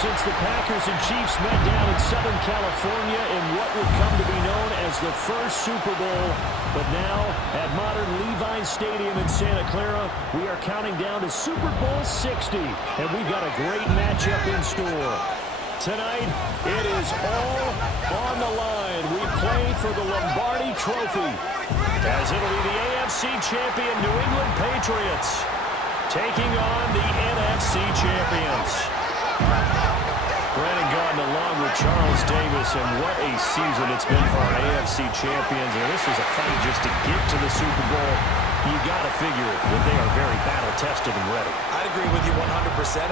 since the Packers and Chiefs met down in Southern California in what would come to be known as the first Super Bowl. But now, at modern Levi's Stadium in Santa Clara, we are counting down to Super Bowl 60. And we've got a great matchup in store. Tonight, it is all on the line. We play for the Lombardi Trophy, as it'll be the AFC champion New England Patriots taking on the NFC champions. Brandon Gaudin along with Charles Davis, and what a season it's been for our AFC champions. And this was a fight just to get to the Super Bowl. You got to figure that they are very battle-tested and ready. I'd agree with you 100%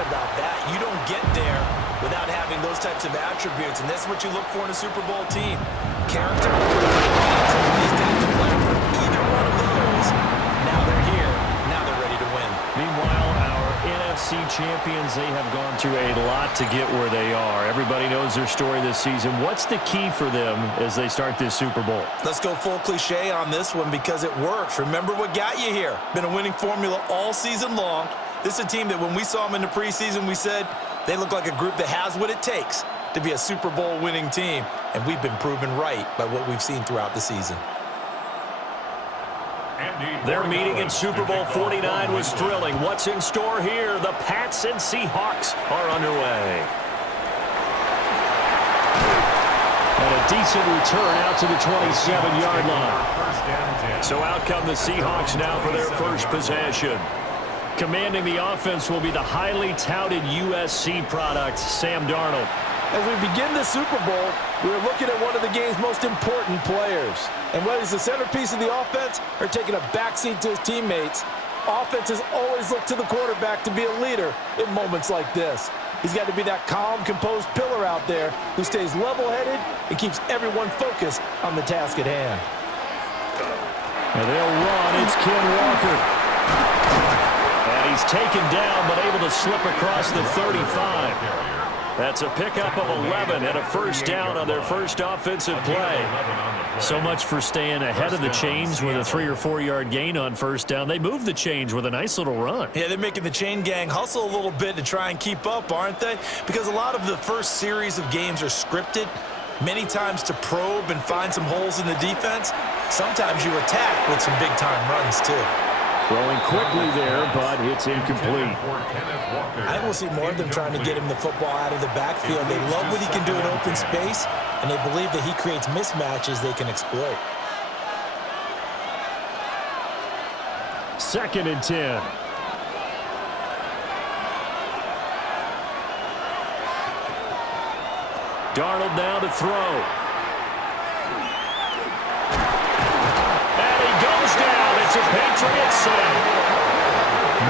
about that. You don't get there without having those types of attributes, and that's what you look for in a Super Bowl team. Character, these guys can play for either one of those. Now they're here. Now they're ready to win. Meanwhile, our NFC champions, they have gone through a lot to get where they are. Everybody knows their story this season. What's the key for them as they start this Super Bowl? Let's go full cliche on this one because it works. Remember what got you here. Been a winning formula all season long. This is a team that when we saw them in the preseason, we said they look like a group that has what it takes to be a Super Bowl winning team. And we've been proven right by what we've seen throughout the season. Their meeting in Super Bowl 49 was thrilling. What's in store here? The Pats and Seahawks are underway. And a decent return out to the 27-yard line. So out come the Seahawks now for their first possession. Commanding the offense will be the highly touted USC product, Sam Darnold. As we begin the Super Bowl, we're looking at one of the game's most important players. And whether he's the centerpiece of the offense or taking a backseat to his teammates, offenses always look to the quarterback to be a leader in moments like this. He's got to be that calm, composed pillar out there who stays level-headed and keeps everyone focused on the task at hand. And they'll run. It's Ken Walker. And he's taken down but able to slip across the 35. That's a pickup of 11 and a first down on their first offensive play. So much for staying ahead of the chains with a 3 or 4 yard gain on first down. They moved the chains with a nice little run. Yeah, they're making the chain gang hustle a little bit to try and keep up, aren't they? Because a lot of the first series of games are scripted, many times to probe and find some holes in the defense. Sometimes you attack with some big-time runs, too. Throwing quickly there, but it's incomplete. I think we'll see more of them trying to get him the football out of the backfield. They love what he can do in open space, and they believe that he creates mismatches they can exploit. 2nd and 10. Darnold now to throw. And he goes down. It's a Patriots sack.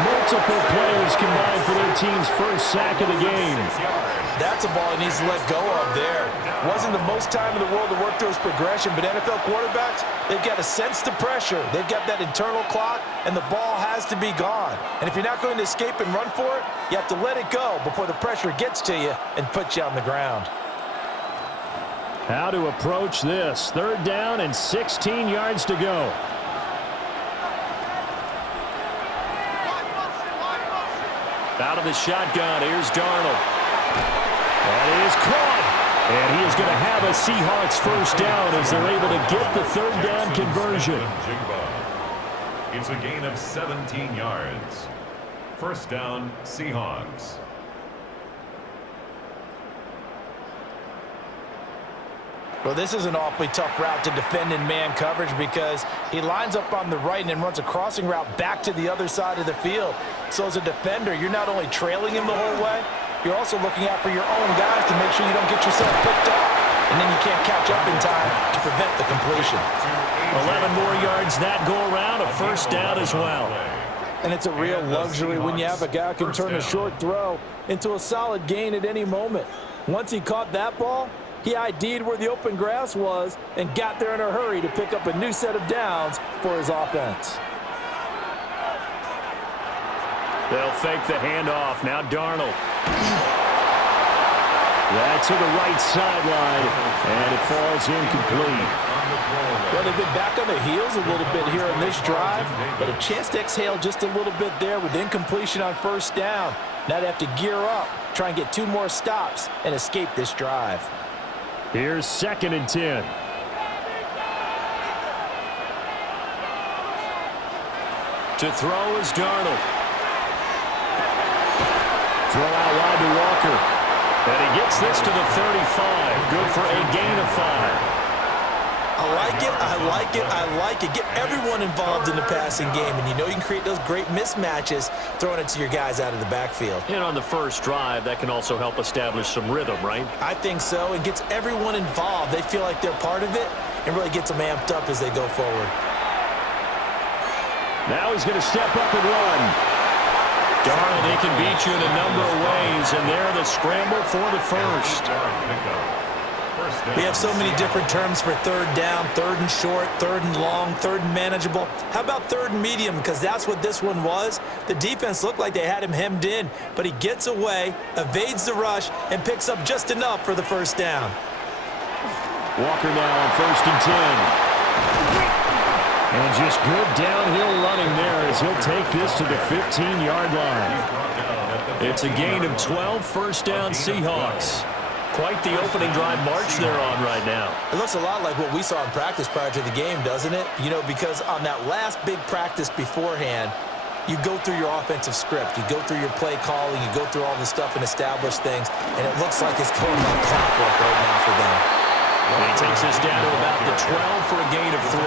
Multiple players combined for their team's first sack of the game. That's a ball he needs to let go of there. Wasn't the most time in the world to work through his progression, but NFL quarterbacks, they've got to sense the pressure. They've got that internal clock, and the ball has to be gone. And if you're not going to escape and run for it, you have to let it go before the pressure gets to you and puts you on the ground. How to approach this. 3rd down and 16 yards to go. Out of the shotgun, here's Darnold. That is caught. And he is going to have a Seahawks first down as they're able to get the 3rd down conversion. It's a gain of 17 yards. First down, Seahawks. Well, this is an awfully tough route to defend in man coverage because he lines up on the right and then runs a crossing route back to the other side of the field. So as a defender, you're not only trailing him the whole way, you're also looking out for your own guys to make sure you don't get yourself picked off. And then you can't catch up in time to prevent the completion. 11 more yards that go around, a first down as well. And it's a real luxury when you have a guy who can turn a short throw into a solid gain at any moment. Once he caught that ball, he ID'd where the open grass was and got there in a hurry to pick up a new set of downs for his offense. They'll fake the handoff. Now Darnold. That's to the right sideline, and it falls incomplete. Well, they've been back on their heels a little bit here on this drive, but a chance to exhale just a little bit there with incompletion on first down. Now they have to gear up, try and get 2 more stops, and escape this drive. Here's 2nd and 10. To throw is Darnold. Throw out wide to Walker. And he gets this to the 35. Good for a gain of 5. I like it, I like it, I like it. Get everyone involved in the passing game, and you know you can create those great mismatches throwing it to your guys out of the backfield. And on the first drive, that can also help establish some rhythm, right? I think so. It gets everyone involved. They feel like they're part of it and really gets them amped up as they go forward. Now he's going to step up and run. Darnold, he can beat you in a number of ways, and there the scramble for the first. We have so many different terms for 3rd down, 3rd and short, 3rd and long, 3rd and manageable. How about 3rd and medium? Because that's what this one was. The defense looked like they had him hemmed in, but he gets away, evades the rush, and picks up just enough for the first down. Walker now on 1st and 10. And just good downhill running there as he'll take this to the 15-yard line. It's a gain of 12, first down Seahawks. Quite the opening drive march they're on right now. It looks a lot like what we saw in practice prior to the game, doesn't it? You know, because on that last big practice beforehand, you go through your offensive script. You go through your play calling. You go through all the stuff and establish things. And it looks like it's going like clockwork right now for them. And he takes us down to about the 12 for a gain of 3.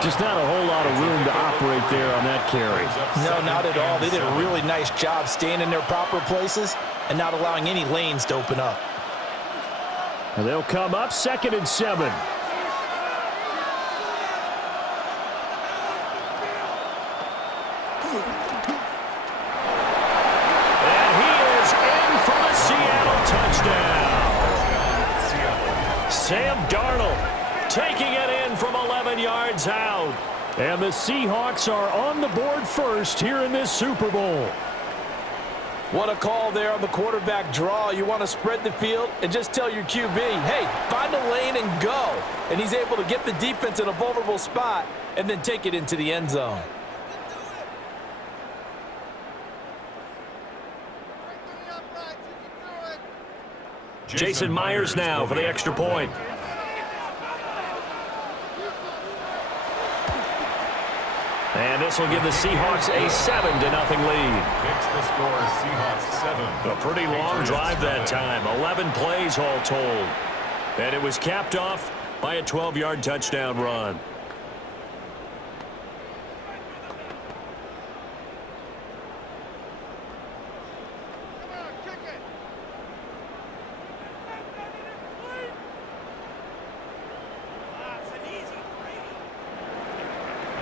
Just not a whole lot of room to operate there on that carry. No, not at all. They did a really nice job staying in their proper places and not allowing any lanes to open up. And they'll come up 2nd and 7. And he is in for the Seattle touchdown. Sam Darnold taking it in from 11 yards out. And the Seahawks are on the board first here in this Super Bowl. What a call there on the quarterback draw. You want to spread the field and just tell your QB, hey, find a lane and go. And he's able to get the defense in a vulnerable spot and then take it into the end zone. Jason Myers now for the extra point. And this will give the Seahawks a 7-0 lead. Makes the score Seahawks 7. A pretty long drive that time. 11 plays all told. And it was capped off by a 12-yard touchdown run.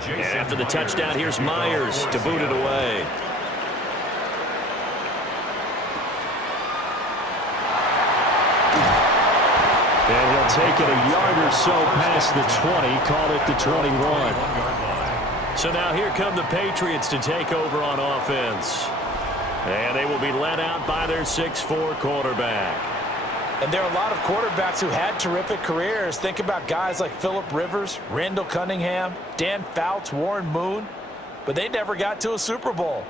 And after the touchdown, here's Myers to boot it away. And he'll take it a yard or so past the 20, call it the 21. So now here come the Patriots to take over on offense. And they will be led out by their 6'4" quarterback. And there are a lot of quarterbacks who had terrific careers. Think about guys like Phillip Rivers, Randall Cunningham, Dan Fouts, Warren Moon. But they never got to a Super Bowl.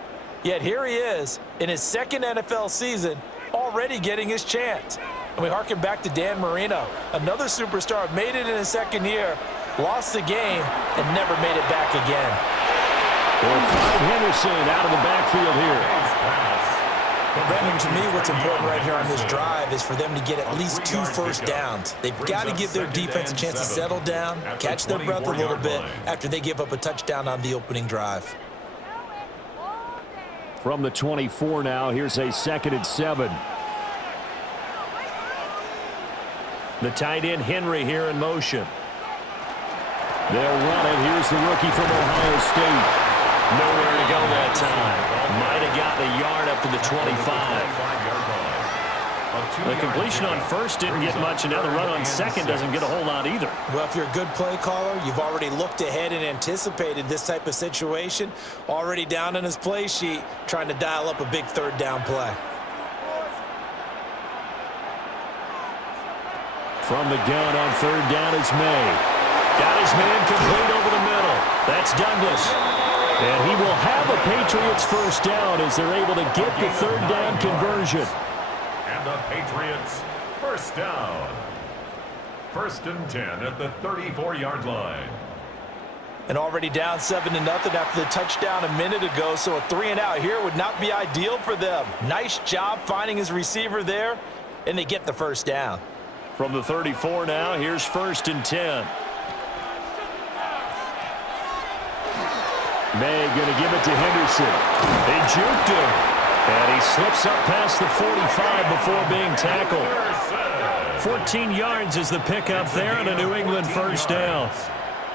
Yet here he is in his 2nd NFL season, already getting his chance. And we harken back to Dan Marino, another superstar, made it in his 2nd year, lost the game, and never made it back again. They'll find Henderson out of the backfield here. Brandon, to me, what's important right here on this drive is for them to get at least 2 first downs. They've got to give their defense a chance to settle down, catch their breath a little bit after they give up a touchdown on the opening drive. From the 24 now, here's a 2nd and 7. The tight end Henry here in motion. They'll run it. Here's the rookie from Ohio State. Nowhere to go that time. Might have gotten a yard up to the 25. The completion on first didn't get much, and now the run on second doesn't get a whole lot either. Well, if you're a good play caller, you've already looked ahead and anticipated this type of situation. Already down in his play sheet, trying to dial up a big 3rd down play. From the gun on 3rd down is May. Got his man complete over the middle. That's Douglas. And he will have a Patriots first down as they're able to get the third down conversion. And the Patriots first down. 1st and 10 at the 34-yard line. And already down 7-0 after the touchdown a minute ago, so a 3-and-out here would not be ideal for them. Nice job finding his receiver there, and they get the first down. From the 34 now, here's 1st and 10. May going to give it to Henderson. They juked him. And he slips up past the 45 before being tackled. 14 yards is the pickup there and a New England first down.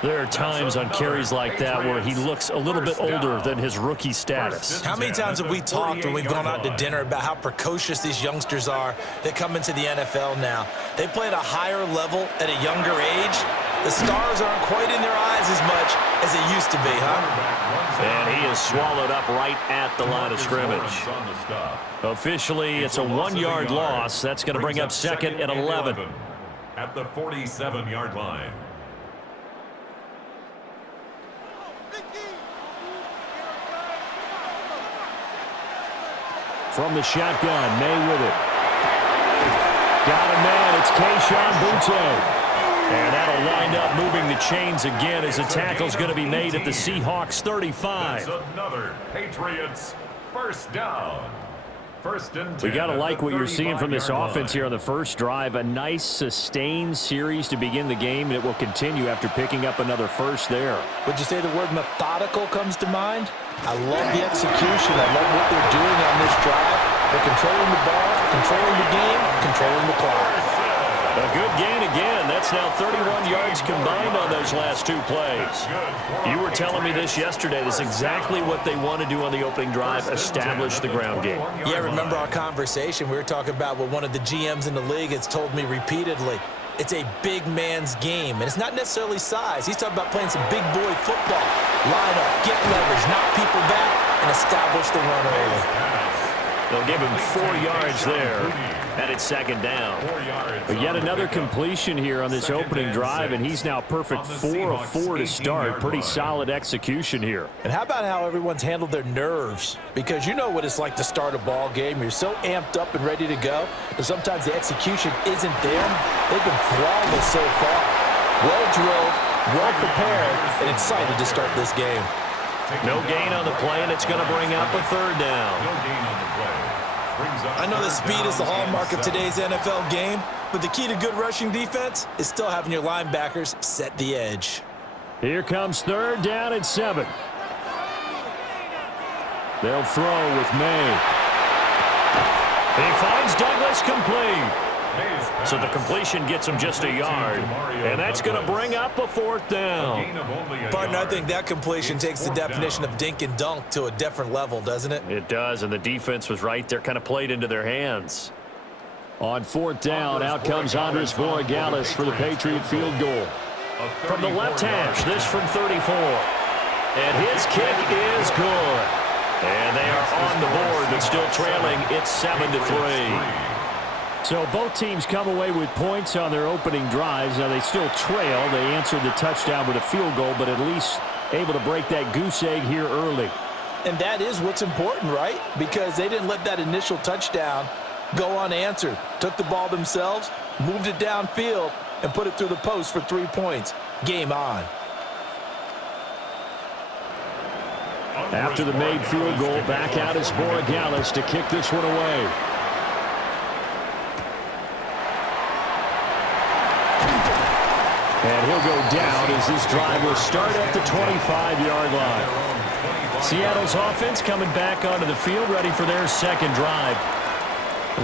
There are times on carries like that where he looks a little bit older than his rookie status. How many times have we talked when we've gone out to dinner about how precocious these youngsters are that come into the NFL now? They play at a higher level at a younger age. The stars aren't quite in their eyes as much as they used to be, huh? And he is swallowed up right at the line of scrimmage. Officially, it's a 1-yard loss. That's going to bring up 2nd and 11. At the 47-yard line. From the shotgun, May with it. Got a man, it's Keyshawn Boutte. And that'll wind up moving the chains again as the tackle's going to be made at the Seahawks 35. That's another Patriots first down. 1st and 10. We got to like what you're seeing from this offense here on the first drive. A nice sustained series to begin the game, and it will continue after picking up another first there. Would you say the word methodical comes to mind? I love the execution. I love what they're doing on this drive. They're controlling the ball, controlling the game, controlling the clock. A good gain again. That's now 31 yards combined on those last 2 plays. You were telling me this yesterday. This is exactly what they want to do on the opening drive, establish the ground game. Yeah, remember our conversation? We were talking about what one of the GMs in the league has told me repeatedly. It's a big man's game, and it's not necessarily size. He's talking about playing some big boy football. Line up, get leverage, knock people back, and establish the run early. They'll give him 4 yards there, and it's 2nd down. But yet another completion here on this opening drive, and he's now perfect 4 of 4 to start. Pretty solid execution here. And how about how everyone's handled their nerves? Because you know what it's like to start a ball game. You're so amped up and ready to go, but sometimes the execution isn't there. They've been flawless so far. Well drilled, well prepared, and excited to start this game. No gain on the play, and it's going to bring up a 3rd down. No gain on the play. I know that speed is the hallmark of today's NFL game, but the key to good rushing defense is still having your linebackers set the edge. Here comes 3rd down and 7. They'll throw with May. He finds Douglas complete. So the completion gets him just a yard, and that's going to bring up a 4th down. Partner, I think that completion takes the definition of dink and dunk to a different level, doesn't it? It does, and the defense was right there, kind of played into their hands. On 4th down, out comes Andres Borregales for the Patriot field goal. From the left hash, this from 34. And his kick is good. And they are on the board, but still trailing. It's 7-3. So both teams come away with points on their opening drives. Now they still trail. They answered the touchdown with a field goal, but at least able to break that goose egg here early. And that is what's important, right? Because they didn't let that initial touchdown go unanswered. Took the ball themselves, moved it downfield, and put it through the post for 3 points. Game on. After the made field goal, back out is Borregales to kick this one away. And he'll go down as this drive will start at the 25-yard line. Seattle's offense coming back onto the field, ready for their 2nd drive.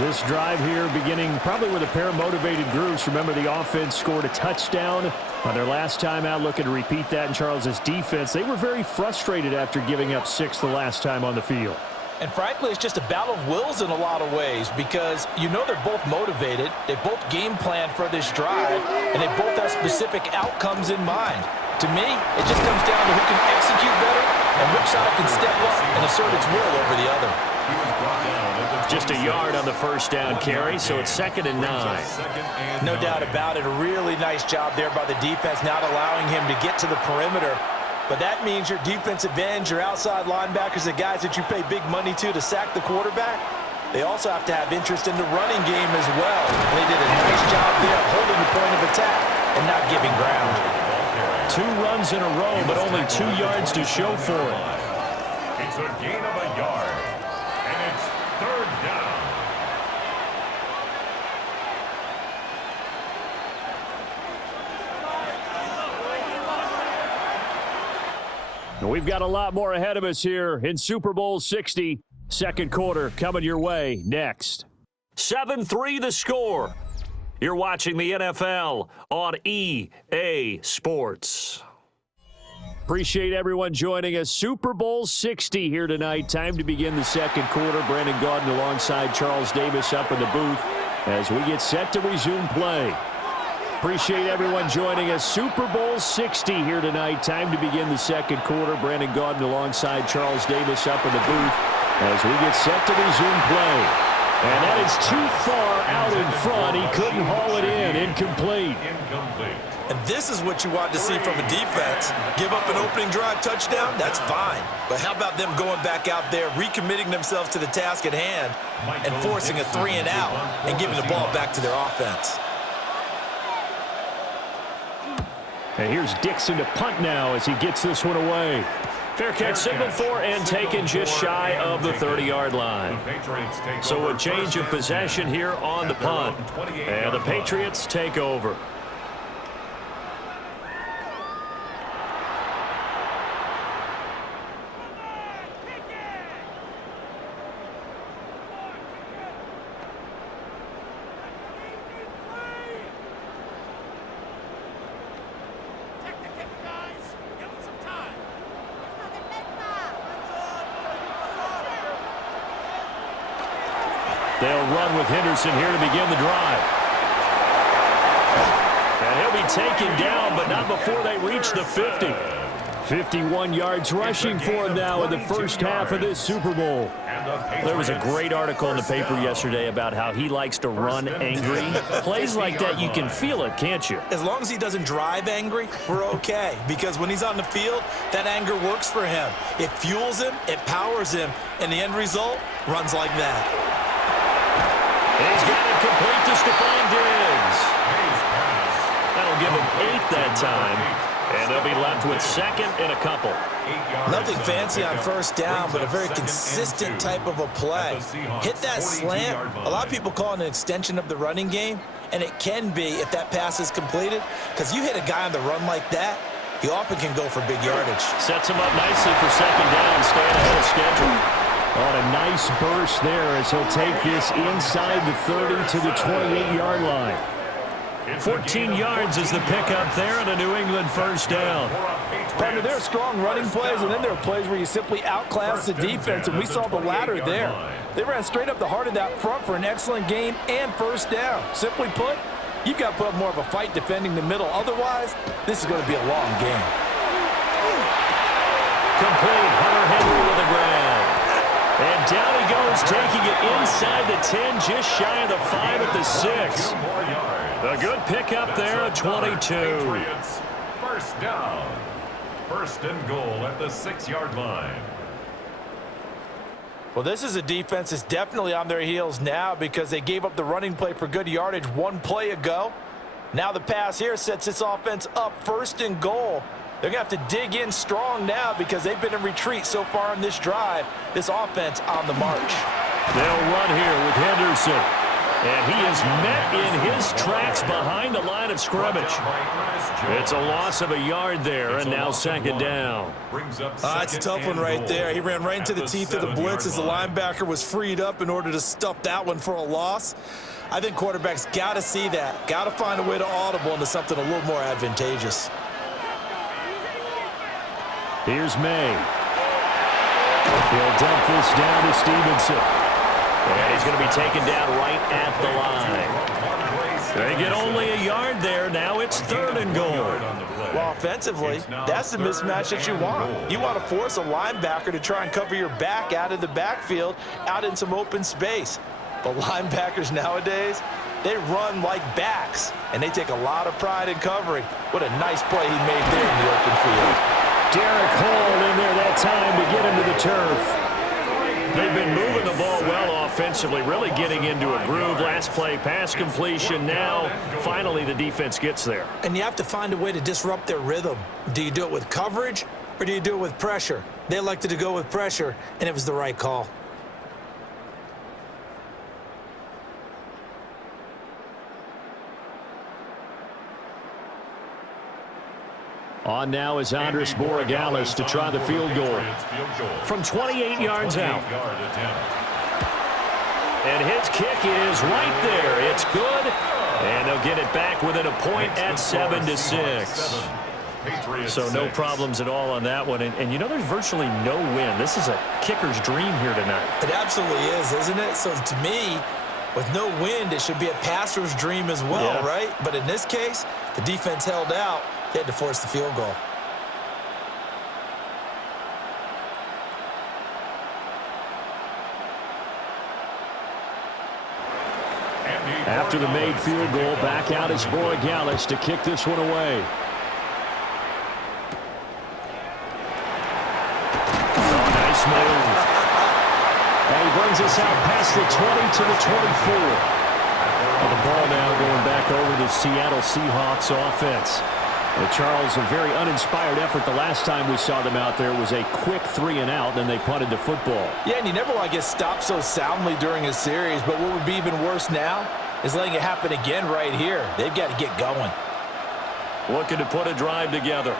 This drive here beginning probably with a pair of motivated groups. Remember, the offense scored a touchdown on their last time out. Looking to repeat that in Charles's defense. They were very frustrated after giving up 6 the last time on the field. And frankly, it's just a battle of wills in a lot of ways because you know they're both motivated. They both game plan for this drive, and they both have specific outcomes in mind. To me, it just comes down to who can execute better and which side can step up and assert its will over the other. Just a yard on the 1st down carry, so it's 2nd and 9. No doubt about it. A really nice job there by the defense, not allowing him to get to the perimeter. But that means your defensive ends, your outside linebackers, the guys that you pay big money to sack the quarterback, they also have to have interest in the running game as well. And they did a nice job there holding the point of attack and not giving ground. 2 runs in a row, but only 2 yards to show for it. It's a gain of a yard, and it's 3rd down. We've got a lot more ahead of us here in Super Bowl 60. Second quarter coming your way next. 7-3 the score. You're watching the NFL on EA Sports. Appreciate everyone joining us. Super Bowl 60 here tonight. Time to begin the second quarter. Brandon Gaudin alongside Charles Davis up in the booth as we get set to resume play. Appreciate everyone joining us. Super Bowl 60 here tonight. Time to begin the second quarter. Brandon Gaudin alongside Charles Davis up in the booth as we get set to resume play. And that is too far out in front. He couldn't haul it in. Incomplete. And this is what you want to see from a defense. Give up an opening drive touchdown, that's fine. But how about them going back out there, recommitting themselves to the task at hand, and forcing a 3 and out and giving the ball back to their offense. And here's Dixon to punt now as he gets this one away. Fair catch signaled for and taken just shy of the 30-yard line. So a change of possession here on the punt. And the Patriots take over. They'll run with Henderson here to begin the drive. And he'll be taken down, but not before they reach the 50. 51 yards rushing for him now in the first half of this Super Bowl. There was a great article in the paper yesterday about how he likes to run angry. Plays like that, you can feel it, can't you? As long as he doesn't drive angry, we're okay. Because when he's on the field, that anger works for him. It fuels him, it powers him, and the end result runs like that. He's got it complete to Stephon Diggs. That'll give him 8 that time. And they'll be left with second and a couple. Nothing fancy on first down, but a very consistent type of a play. Hit that slant. A lot of people call it an extension of the running game, and it can be if that pass is completed, because you hit a guy on the run like that, he often can go for big yardage. Sets him up nicely for second down, staying ahead of schedule. On a nice burst there as he'll take this inside the 30 to the 28-yard line. 14 yards is the pickup there and a New England first down. Partner, there are strong running plays, and then there are plays where you simply outclass the defense, and we saw the latter there. They ran straight up the heart of that front for an excellent game and first down. Simply put, you've got to put up more of a fight defending the middle. Otherwise, this is going to be a long game. Complete. Hunter Henry with a grab. And down he goes, taking it inside the 10, just shy of the 5 at the 6. A good pickup there at 22. First down. First and goal at the 6-yard line. Well, this is a defense that's definitely on their heels now because they gave up the running play for good yardage one play ago. Now the pass here sets this offense up first and goal. They're going to have to dig in strong now because they've been in retreat so far in this drive. This offense on the march. They'll run here with Henderson. And he is met in his tracks behind the line of scrimmage. It's a loss of a yard there, and now second down. It's a tough one right there. He ran right into the teeth of the blitz as the linebacker was freed up in order to stuff that one for a loss. I think quarterbacks got to see that. Got to find a way to audible into something a little more advantageous. Here's May. He'll dump this down to Stevenson. And he's going to be taken down right at the line. They get only a yard there. Now it's third and goal. Well, offensively, that's the mismatch that you want. You want to force a linebacker to try and cover your back out of the backfield, out in some open space. But linebackers nowadays, they run like backs, and they take a lot of pride in covering. What a nice play he made there in the open field. Derek Hall in there that time to get him to the turf. They've been moving the ball well offensively, really getting into a groove. Last play, pass completion. Now, finally, the defense gets there. And you have to find a way to disrupt their rhythm. Do you do it with coverage or do you do it with pressure? They elected to go with pressure, and it was the right call. On now is Andres Borregales to try the field goal. From 28 yards out. And his kick is right there. It's good. And they'll get it back within a point at 7-6. So no problems at all on that one. And you know, there's virtually no wind. This is a kicker's dream here tonight. It absolutely is, isn't it? So to me, with no wind, it should be a passer's dream as well, right? But in this case, the defense held out. They had to force the field goal. After the made field goal, back out is Borregales to kick this one away. Oh, nice move. And he brings us out past the 20 to the 24. And the ball now going back over to the Seattle Seahawks offense. Charles, a very uninspired effort the last time we saw them out there was a quick 3-and-out, then they punted the football. Yeah, and you never want to get stopped so soundly during a series, but what would be even worse now is letting it happen again right here. They've got to get going. Looking to put a drive together.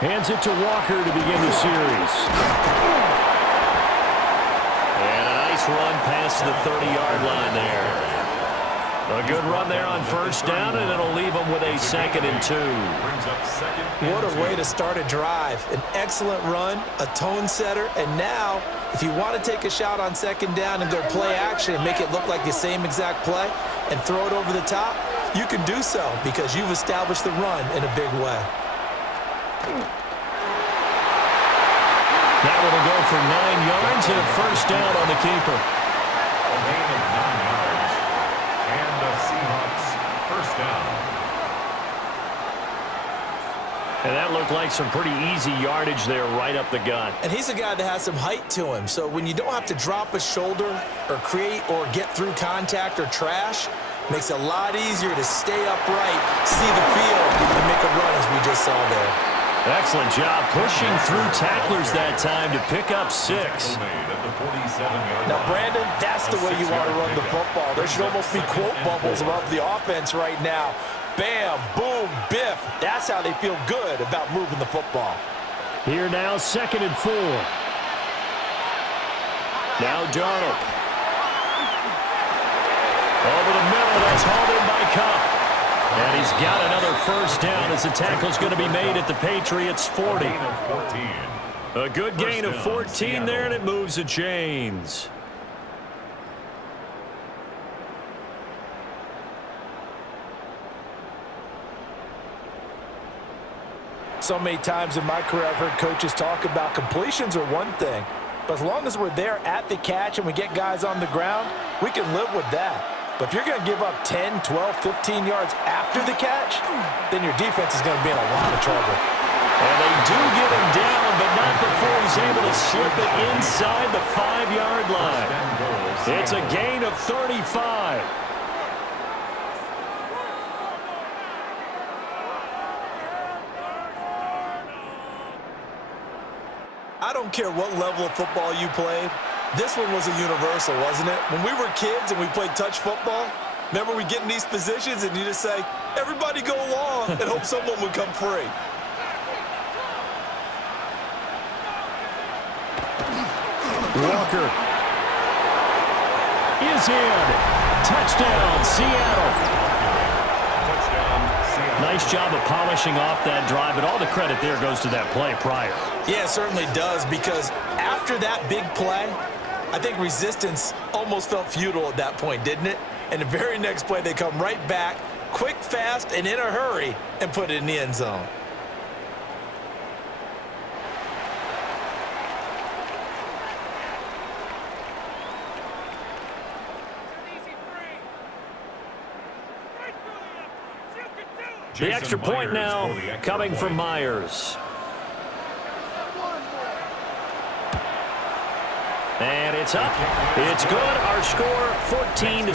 Hands it to Walker to begin the series. Run past the 30-yard line there. A good run there on first down, and it'll leave them with a 2nd and 2. What a way to start a drive. An excellent run, a tone setter, and now, if you want to take a shot on 2nd down and go play action and make it look like the same exact play and throw it over the top, you can do so because you've established the run in a big way. That one will go for 9 yards and a first down on the keeper. A gain of 9 yards. And the Seahawks first down. And that looked like some pretty easy yardage there right up the gut. And he's a guy that has some height to him, so when you don't have to drop a shoulder or create or get through contact or trash, makes it a lot easier to stay upright, see the field, and make a run as we just saw there. Excellent job pushing through tacklers that time to pick up 6. Now, Brandon, that's the way you want to run the football. There should almost be quote bubbles above the offense right now. Bam, boom, biff. That's how they feel good about moving the football. Here now, 2nd and 4. Now Darnold. Over the middle, that's hauled in by Cup. And he's got another first down as the tackle's going to be made at the Patriots 40. A good gain of 14 there, and it moves the chains. So many times in my career I've heard coaches talk about completions are one thing, but as long as we're there at the catch and we get guys on the ground, we can live with that. But if you're going to give up 10, 12, 15 yards after the catch, then your defense is going to be in a lot of trouble. And they do get him down, but not before he's able to slip it inside the 5-yard line. It's a gain of 35. I don't care what level of football you played. This one was a universal, wasn't it? When we were kids and we played touch football, remember we get in these positions and you just say, everybody go along, and hope someone would come free. Walker is in. Touchdown, Seattle. Nice job of polishing off that drive, but all the credit there goes to that play prior. Yeah, it certainly does, because after that big play, I think resistance almost felt futile at that point, didn't it? And the very next play, they come right back, quick, fast, and in a hurry, and put it in the end zone. The extra point now coming from Myers. And it's up. It's good. Our score, 14-6.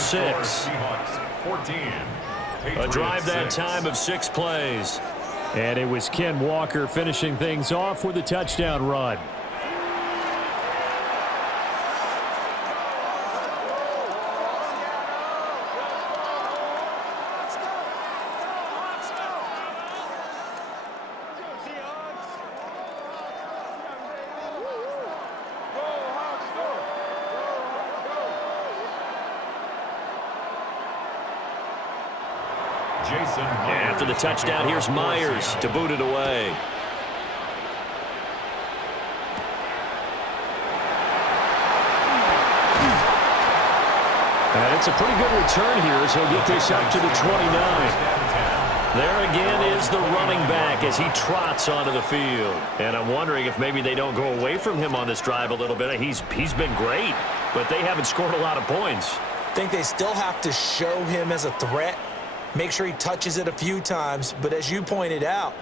Seahawks 14. A drive that time of 6 plays. And it was Ken Walker finishing things off with a touchdown run. After the touchdown, here's Myers to boot it away. And it's a pretty good return here as he'll get this up to the 29. There again is the running back as he trots onto the field. And I'm wondering if maybe they don't go away from him on this drive a little bit. He's been great, but they haven't scored a lot of points. I think they still have to show him as a threat. Make sure he touches it a few times, but as you pointed out,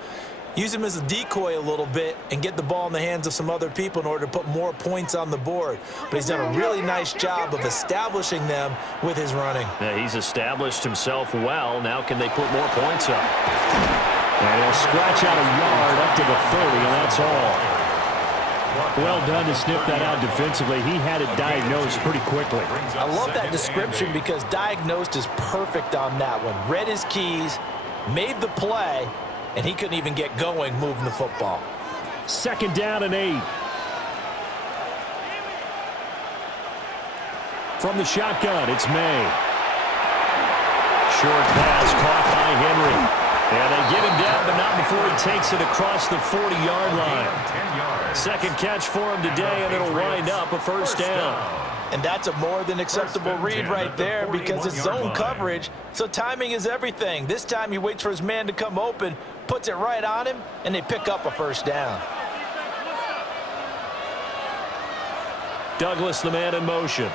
use him as a decoy a little bit and get the ball in the hands of some other people in order to put more points on the board. But he's done a really nice job of establishing them with his running. Yeah, he's established himself well. Now can they put more points up? And he'll scratch out a yard up to the 30, and that's all. Well done to sniff that out defensively. He had it diagnosed pretty quickly. I love that description because diagnosed is perfect on that one. Read his keys, made the play, and he couldn't even get going moving the football. 2nd down and 8. From the shotgun, it's May. Short pass caught by Henry. And they get him down, but not before he takes it across the 40-yard line. 2nd catch for him today, and it'll wind up a 1st down. And that's a more than acceptable read right there because it's zone coverage, so timing is everything. This time he waits for his man to come open, puts it right on him, and they pick up a 1st down. Douglas, the man in motion.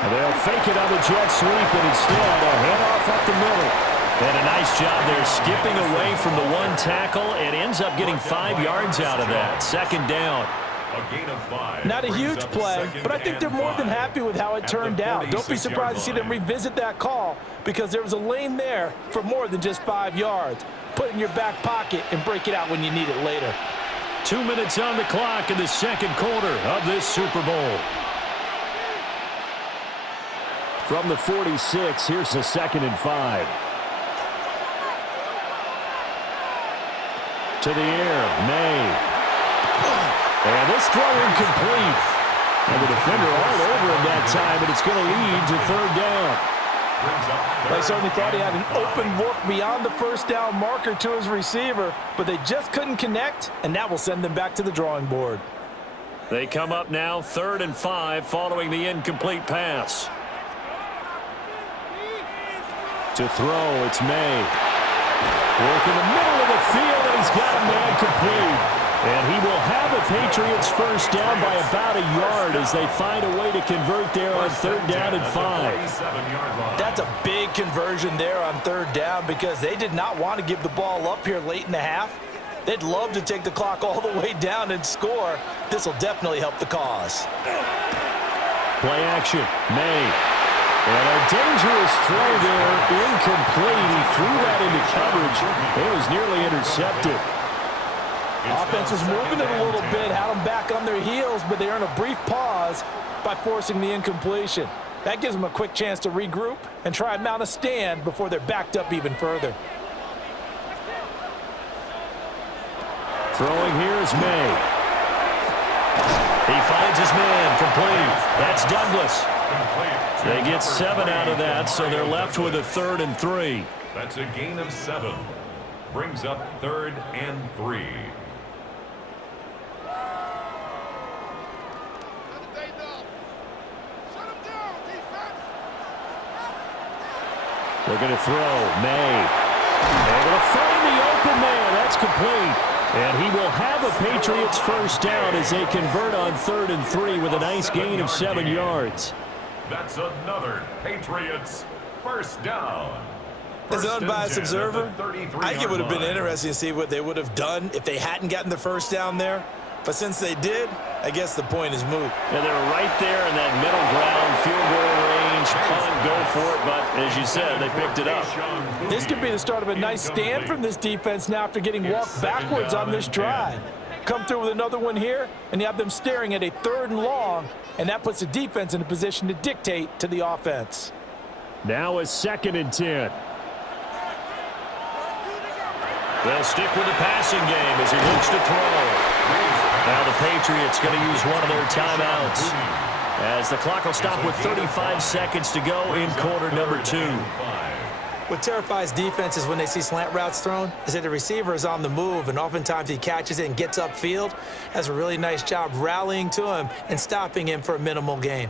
And they'll fake it on the jet sweep, and instead a handoff up the middle. And a nice job there skipping away from the one tackle and ends up getting 5 yards out of that. 2nd down. A gain of 5. Not a huge play, but I think they're more than happy with how it turned out. Don't be surprised to see them revisit that call because there was a lane there for more than just 5 yards. Put it in your back pocket and break it out when you need it later. 2 minutes on the clock in the 2nd quarter of this Super Bowl. From the 46, here's the 2nd and 5. To the air, May. And this throw incomplete. And the defender all over him that time, and it's going to lead to 3rd down. They certainly thought he had an open look beyond the 1st down marker to his receiver, but they just couldn't connect, and that will send them back to the drawing board. They come up now 3rd and 5 following the incomplete pass. To throw, it's May. Work in the middle of the field, and he's got a man complete. And he will have a Patriots 1st down by about a yard as they find a way to convert there on 3rd down and 5. That's a big conversion there on 3rd down because they did not want to give the ball up here late in the half. They'd love to take the clock all the way down and score. This will definitely help the cause. Play action, May. And a dangerous throw there, incomplete. He threw that into coverage. It was nearly intercepted. Offense was moving it a little bit, had them back on their heels, but they earned a brief pause by forcing the incompletion. That gives them a quick chance to regroup and try and mount a stand before they're backed up even further. Throwing here is May. He finds his man, complete. That's Douglas. They get 7 out of that, so they're left with a 3rd and 3. That's a gain of 7. Brings up 3rd and 3. They're going to throw. May. They're going to find the open man. That's complete. And he will have a Patriots 1st down as they convert on 3rd and 3 with a nice gain of 7 yards. That's another Patriots 1st down. As an First and unbiased 10 at the observer, 33-yard I think it would have been line. interesting to see what they would have done if they hadn't gotten the first down there. But since they did, I guess the point is moot. Yeah, they were right there in that middle ground, field goal range, punt, go for it. But as you said, they picked it up. This could be the start of a nice stand from this defense now after getting walked backwards on this drive. Come through with another one here, and you have them staring at a 3rd and long, and that puts the defense in a position to dictate to the offense. Now a 2nd and 10. They'll stick with the passing game as he looks to throw. Now the Patriots going to use one of their timeouts as the clock will stop with 35 seconds to go in quarter number 2. What terrifies defenses when they see slant routes thrown is that the receiver is on the move, and oftentimes he catches it and gets upfield. Has a really nice job rallying to him and stopping him for a minimal gain.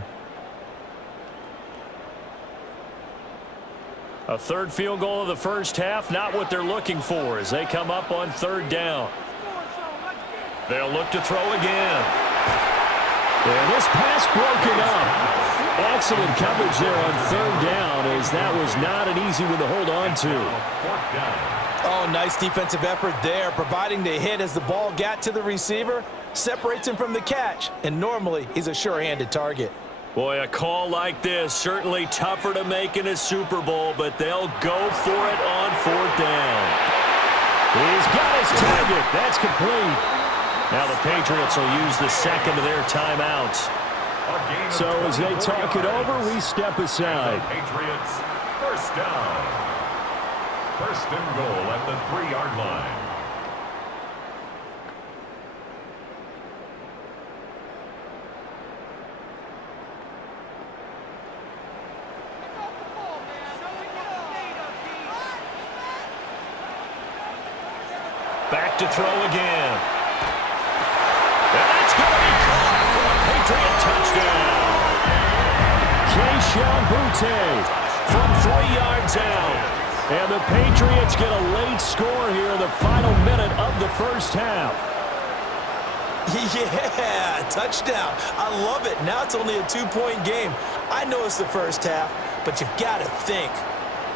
A 3rd field goal of the first half, not what they're looking for as they come up on 3rd down. They'll look to throw again. And this pass broken up. Excellent coverage there on 3rd down as that was not an easy one to hold on to. Oh, nice defensive effort there, providing the hit as the ball got to the receiver, separates him from the catch, and normally he's a sure-handed target. Boy, a call like this, certainly tougher to make in a Super Bowl, but they'll go for it on 4th down. He's got his target. That's complete. Now the Patriots will use the 2nd of their timeouts. So as they talk it over, we step aside. Patriots, 1st down. 1st and goal at the 3-yard line. Back to throw again. And that's going to be caught for a Patriot touchdown. Keyshawn Boutte from 3 yards out. And the Patriots get a late score here in the final minute of the first half. Yeah, touchdown. I love it. Now it's only a 2-point game. I know it's the first half, but you've got to think.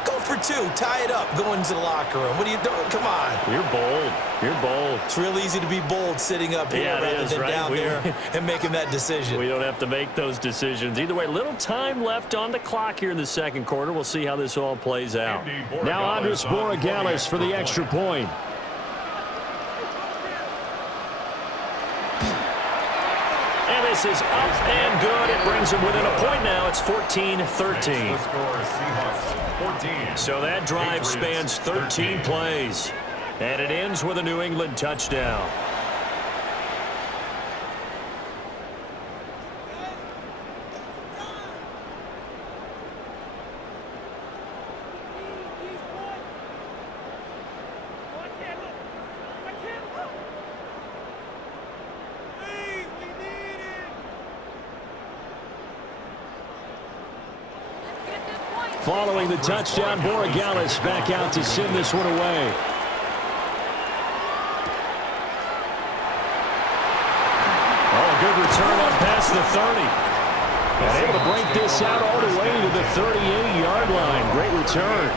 Go for 2, tie it up, go into the locker room. What are you doing? Come on. You're bold. You're bold. It's real easy to be bold sitting up here rather than right? down there and making that decision. We don't have to make those decisions. Either way, little time left on the clock here in the 2nd quarter. We'll see how this all plays out. Now Andres Borregales for the extra point. And this is up and good. It brings them within a point now. It's 14-13. So that drive spans 13 plays. And it ends with a New England touchdown. Following the touchdown, Borregales back out to send this one away. Oh, good return up past the 30. And able to break this out all the way to the 38-yard line. Great return.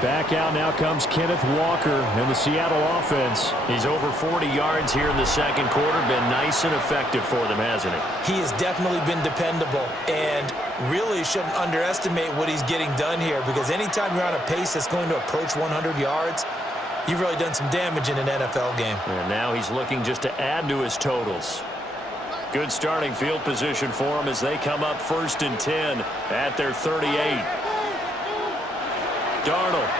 Back out now comes Kenneth Walker and the Seattle offense. He's over 40 yards here in the 2nd quarter. Been nice and effective for them, hasn't he? He has definitely been dependable and really shouldn't underestimate what he's getting done here, because anytime you're on a pace that's going to approach 100 yards, you've really done some damage in an NFL game. And now he's looking just to add to his totals. Good starting field position for him as they come up 1st and 10 at their 38. Darnold.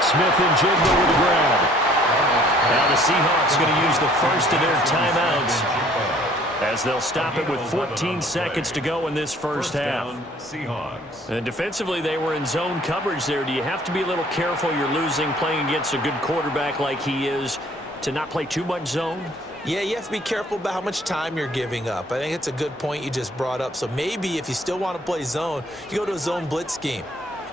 Smith and Jigba with the grab. Now the Seahawks going to use the first of their timeouts as they'll stop it with 14 seconds to go in this first half. Seahawks. And defensively, they were in zone coverage there. Do you have to be a little careful? You're losing, playing against a good quarterback like he is, to not play too much zone? Yeah, you have to be careful about how much time you're giving up. I think it's a good point you just brought up. So maybe if you still want to play zone, you go to a zone blitz scheme.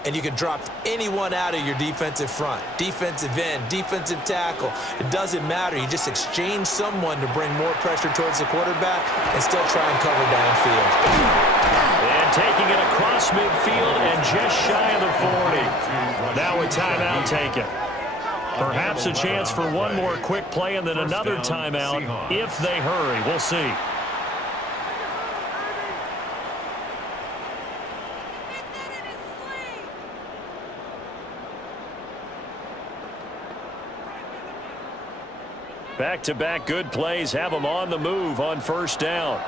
and you can drop anyone out of your defensive front. Defensive end, defensive tackle. It doesn't matter. You just exchange someone to bring more pressure towards the quarterback and still try and cover downfield. And taking it across midfield and just shy of the 40. Now a timeout taken. Perhaps a chance for one more quick play and then another timeout if they hurry. We'll see. Back-to-back good plays have them on the move on first down.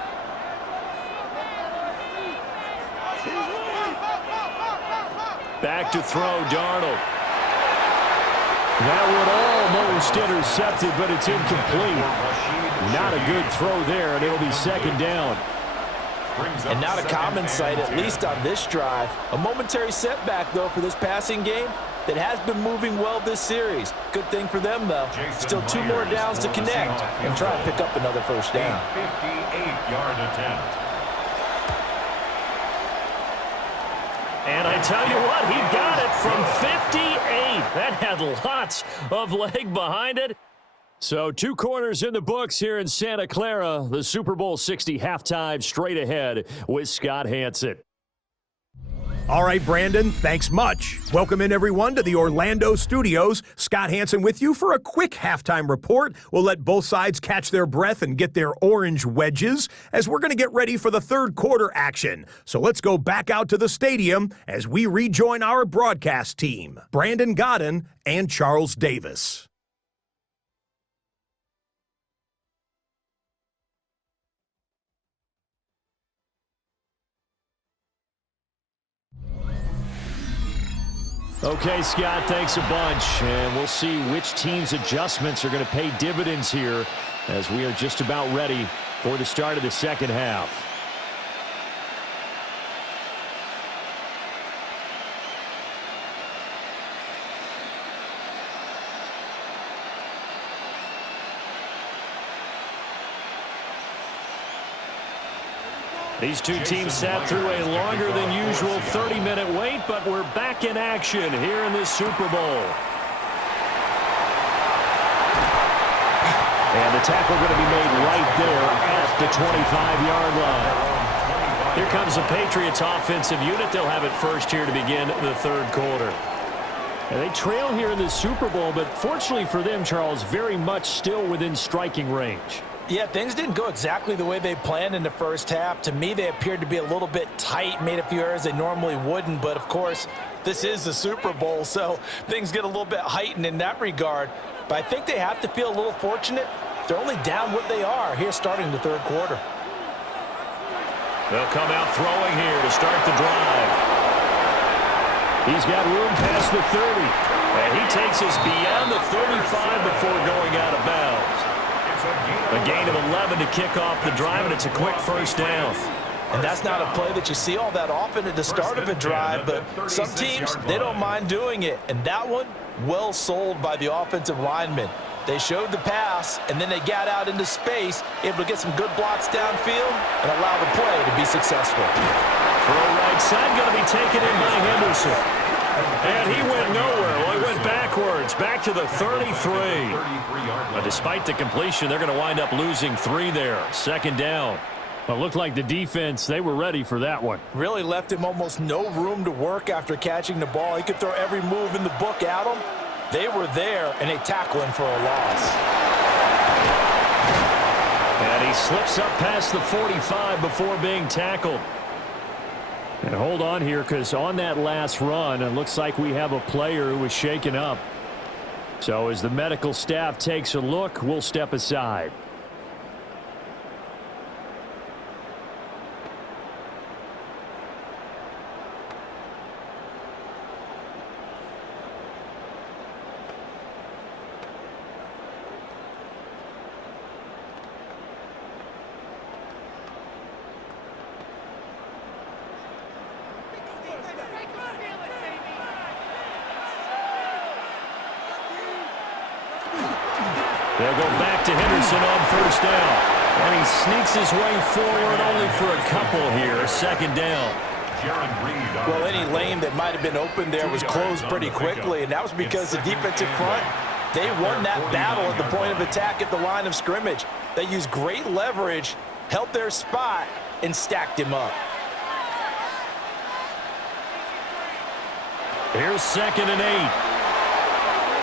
Back to throw, Darnold. That would almost intercepted, but it's incomplete. Not a good throw there, and it'll be second down. And not a common sight, at least on this drive. A momentary setback, though, for this passing game that has been moving well this series. Good thing for them, though. Still 2 more downs to connect and try and pick up another first down. 58-yard attempt. And I tell you what, he got it from 58. That had lots of leg behind it. So 2 corners in the books here in Santa Clara. The Super Bowl 60 halftime straight ahead with Scott Hanson. All right, Brandon, thanks much. Welcome in, everyone, to the Orlando studios. Scott Hanson with you for a quick halftime report. We'll let both sides catch their breath and get their orange wedges as we're going to get ready for the third quarter action. So let's go back out to the stadium as we rejoin our broadcast team, Brandon Godden and Charles Davis. Okay, Scott, thanks a bunch. And we'll see which team's adjustments are going to pay dividends here as we are just about ready for the start of the second half. These 2 teams sat through a longer than usual 30-minute wait, but we're back in action here in this Super Bowl. And the tackle going to be made right there at the 25-yard line. Here comes the Patriots offensive unit. They'll have it first here to begin the third quarter. And they trail here in the Super Bowl, but fortunately for them, Charles, very much still within striking range. Yeah, things didn't go exactly the way they planned in the first half. To me, they appeared to be a little bit tight, made a few errors they normally wouldn't. But, of course, this is the Super Bowl, so things get a little bit heightened in that regard. But I think they have to feel a little fortunate. They're only down what they are here starting the third quarter. They'll come out throwing here to start the drive. He's got room past the 30. And he takes us beyond the 35 before going out of bounds. A gain of 11 to kick off the drive, and it's a quick first down. And that's not a play that you see all that often at the start of a drive, but some teams, they don't mind doing it. And that one, well sold by the offensive lineman. They showed the pass, and then they got out into space, able to get some good blocks downfield and allow the play to be successful. Throw right side, going to be taken in by Henderson. And he went nowhere. Well, he went backwards, back to the 33. But despite the completion, they're going to wind up losing 3 there. Second down. Well, it looked like the defense, they were ready for that one. Really left him almost no room to work after catching the ball. He could throw every move in the book at him. They were there, and they tackle him for a loss. And he slips up past the 45 before being tackled. And hold on here, because on that last run, it looks like we have a player who was shaken up. So as the medical staff takes a look, we'll step aside. They'll go back to Henderson on first down. And he sneaks his way forward only for a couple here. Second down. Well, any lane that might have been open there was closed pretty quickly, and that was because the defensive front, they won that battle at the point of attack at the line of scrimmage. They used great leverage, held their spot, and stacked him up. Here's 2nd and 8.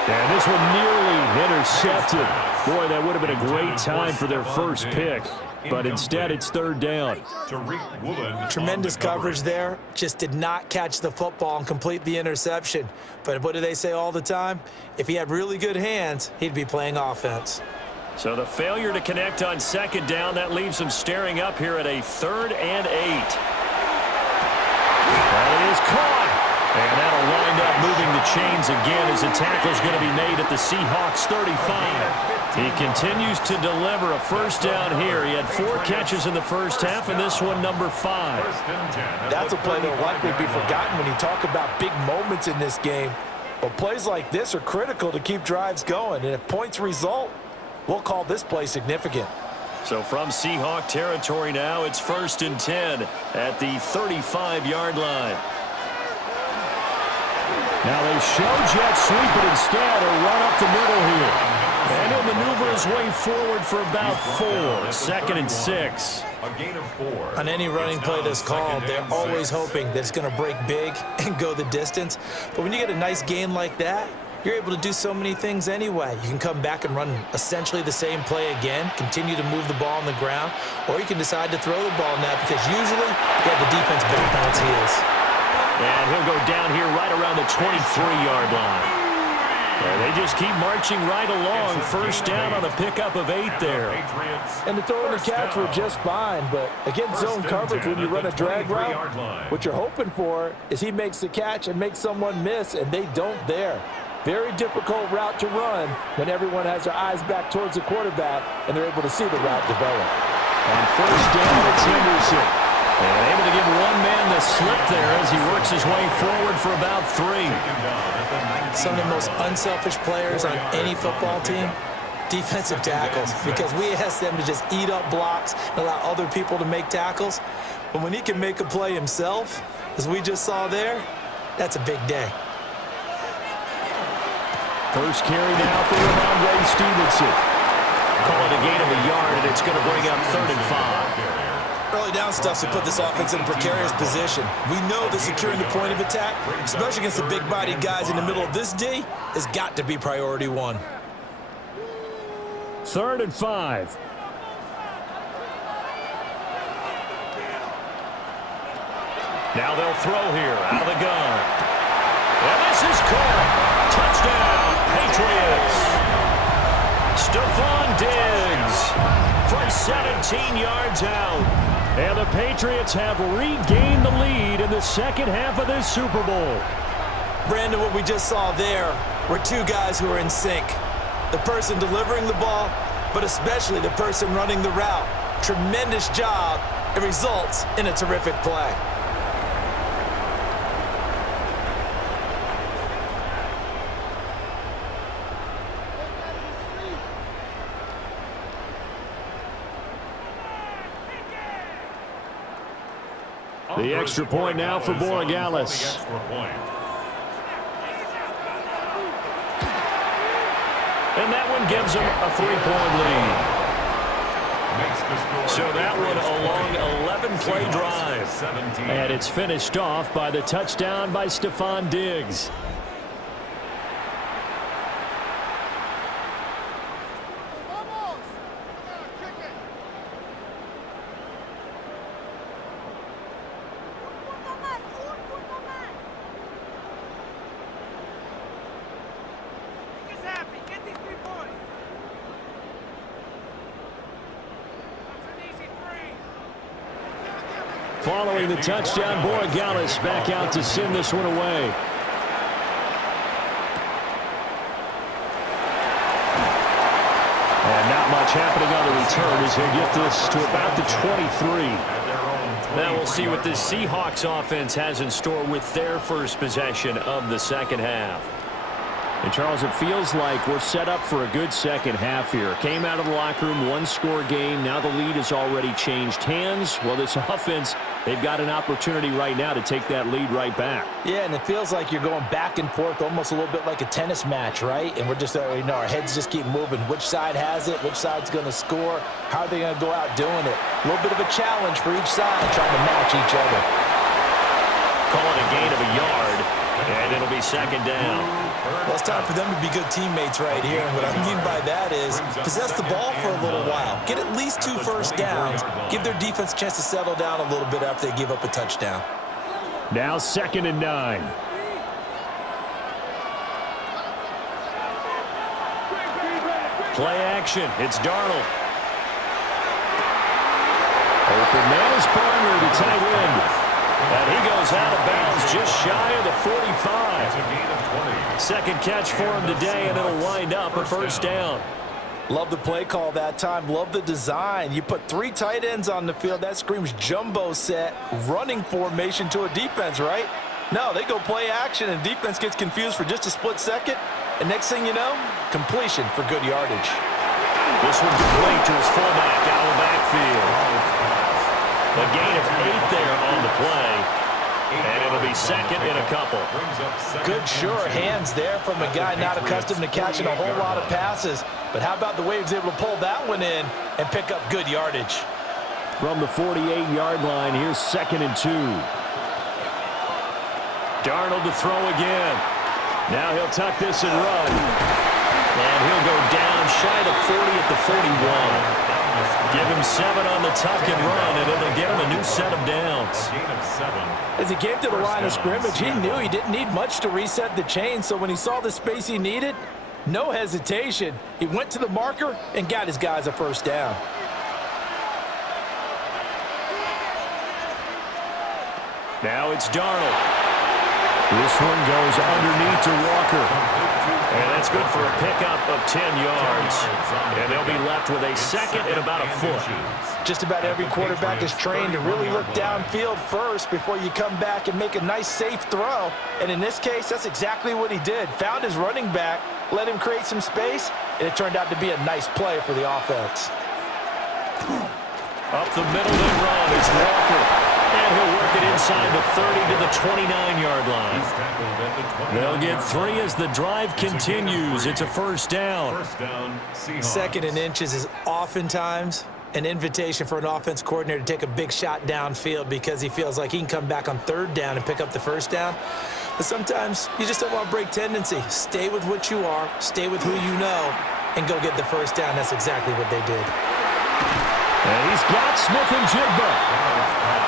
And this one nearly intercepted. Boy, that would have been a great time for their first pick. But instead, it's 3rd down. Tremendous coverage there. Just did not catch the football and complete the interception. But what do they say all the time? If he had really good hands, he'd be playing offense. So the failure to connect on 2nd down, that leaves them staring up here at a 3rd and 8. That is caught. And that'll wind up moving the chains again as the tackle's going to be made at the Seahawks 35. He continues to deliver a 1st down here. He had 4 catches in the first half, and this one number 5. That's a play that will likely be forgotten when you talk about big moments in this game. But plays like this are critical to keep drives going, and if points result, we'll call this play significant. So from Seahawk territory now, it's 1st and 10 at the 35-yard line. Now they show jet sweep, but instead a run up the middle here. And he'll maneuver his way forward for about 4. 2nd and 6. A gain of 4. On any running play that's called, they're always hoping that it's going to break big and go the distance. But when you get a nice gain like that, you're able to do so many things anyway. You can come back and run essentially the same play again, continue to move the ball on the ground, or you can decide to throw the ball now because usually you have the defense back on its heels. And he'll go down here right around the 23-yard line. And they just keep marching right along. 1st down on a pickup of 8 there. And the throw and the catch were just fine, but against zone coverage when you run a drag route, what you're hoping for is he makes the catch and makes someone miss, and they don't there. Very difficult route to run when everyone has their eyes back towards the quarterback and they're able to see the route develop. On 1st down, it's Henderson. And able to give one man the slip there as he works his way forward for about 3. Some of the most unselfish players on any football team, defensive tackles, because we ask them to just eat up blocks and allow other people to make tackles. But when he can make a play himself, as we just saw there, that's a big day. First carry now for Ramondre Stevenson. Call it a gain of a yard, and it's going to bring up 3rd and 5. Early down stuff to put this offense in a precarious position. We know that securing the point of attack, especially against the big-bodied guys in the middle of this D, has got to be priority 1. 3rd and 5. Now they'll throw here out of the gun. And this is caught. Touchdown, Patriots. Stephon Diggs from 17 yards out. And the Patriots have regained the lead in the 2nd half of this Super Bowl. Brandon, what we just saw there were 2 guys who are in sync. The person delivering the ball, but especially the person running the route. Tremendous job. It results in a terrific play. The extra point now for Borregales. And that one gives them a 3-point lead. So that one a long 11-play drive. And it's finished off by the touchdown by Stephon Diggs. Following the touchdown, Borregales back out to send this one away. And not much happening on the return as they get this to about the 23. Now we'll see what this Seahawks offense has in store with their first possession of the 2nd half. And, Charles, it feels like we're set up for a good second half here. Came out of the locker room, one-score game. Now the lead has already changed hands. Well, this offense, they've got an opportunity right now to take that lead right back. Yeah, and it feels like you're going back and forth almost a little bit like a tennis match, right? And we're just, our heads just keep moving. Which side has it? Which side's going to score? How are they going to go out doing it? A little bit of a challenge for each side trying to match each other. Call it a gain of a yard, and it'll be second down. Well, it's time for them to be good teammates right here. And what I mean by that is possess the ball for a little while. Get at least 2 first downs. Give their defense a chance to settle down a little bit after they give up a touchdown. Now 2nd and 9. Play action. It's Darnold. Open man is Barner to tight end. And he goes out of bounds just shy of the 45. Second catch for him today, and it'll wind up a first down. Love the play call that time. Love the design. You put 3 tight ends on the field. That screams jumbo set, running formation to a defense, right? No, they go play action, and defense gets confused for just a split second. And next thing you know, completion for good yardage. This one complete to his fullback out of the backfield. A gain of 8 there on the play. And it'll be second in a couple. Good, sure hands there from a guy not accustomed to catching a whole lot of passes. But how about the way he was able to pull that one in and pick up good yardage? From the 48-yard line, here's 2nd and 2. Darnold to throw again. Now he'll tuck this and run. And he'll go down shy of 40 at the 41. Give him 7 on the tuck and run, and it'll get him a new set of downs. As he came to the line of scrimmage, he knew he didn't need much to reset the chain, so when he saw the space he needed, no hesitation. He went to the marker and got his guys a first down. Now it's Darnold. This one goes underneath to Walker. And that's good for a pickup of 10 yards. And they'll be left with a second and about a foot. Just about every quarterback is trained to really look downfield first before you come back and make a nice, safe throw. And in this case, that's exactly what he did. Found his running back, let him create some space, and it turned out to be a nice play for the offense. Up the middle and run. It's Walker. And he'll work it inside the 30 to the 29-yard line. They'll get 3 as the drive continues. It's a first down. 2nd and inches is oftentimes an invitation for an offense coordinator to take a big shot downfield because he feels like he can come back on 3rd down and pick up the first down. But sometimes you just don't want to break tendency. Stay with what you are, stay with who you know, and go get the first down. That's exactly what they did. And he's got Smith and Jigba.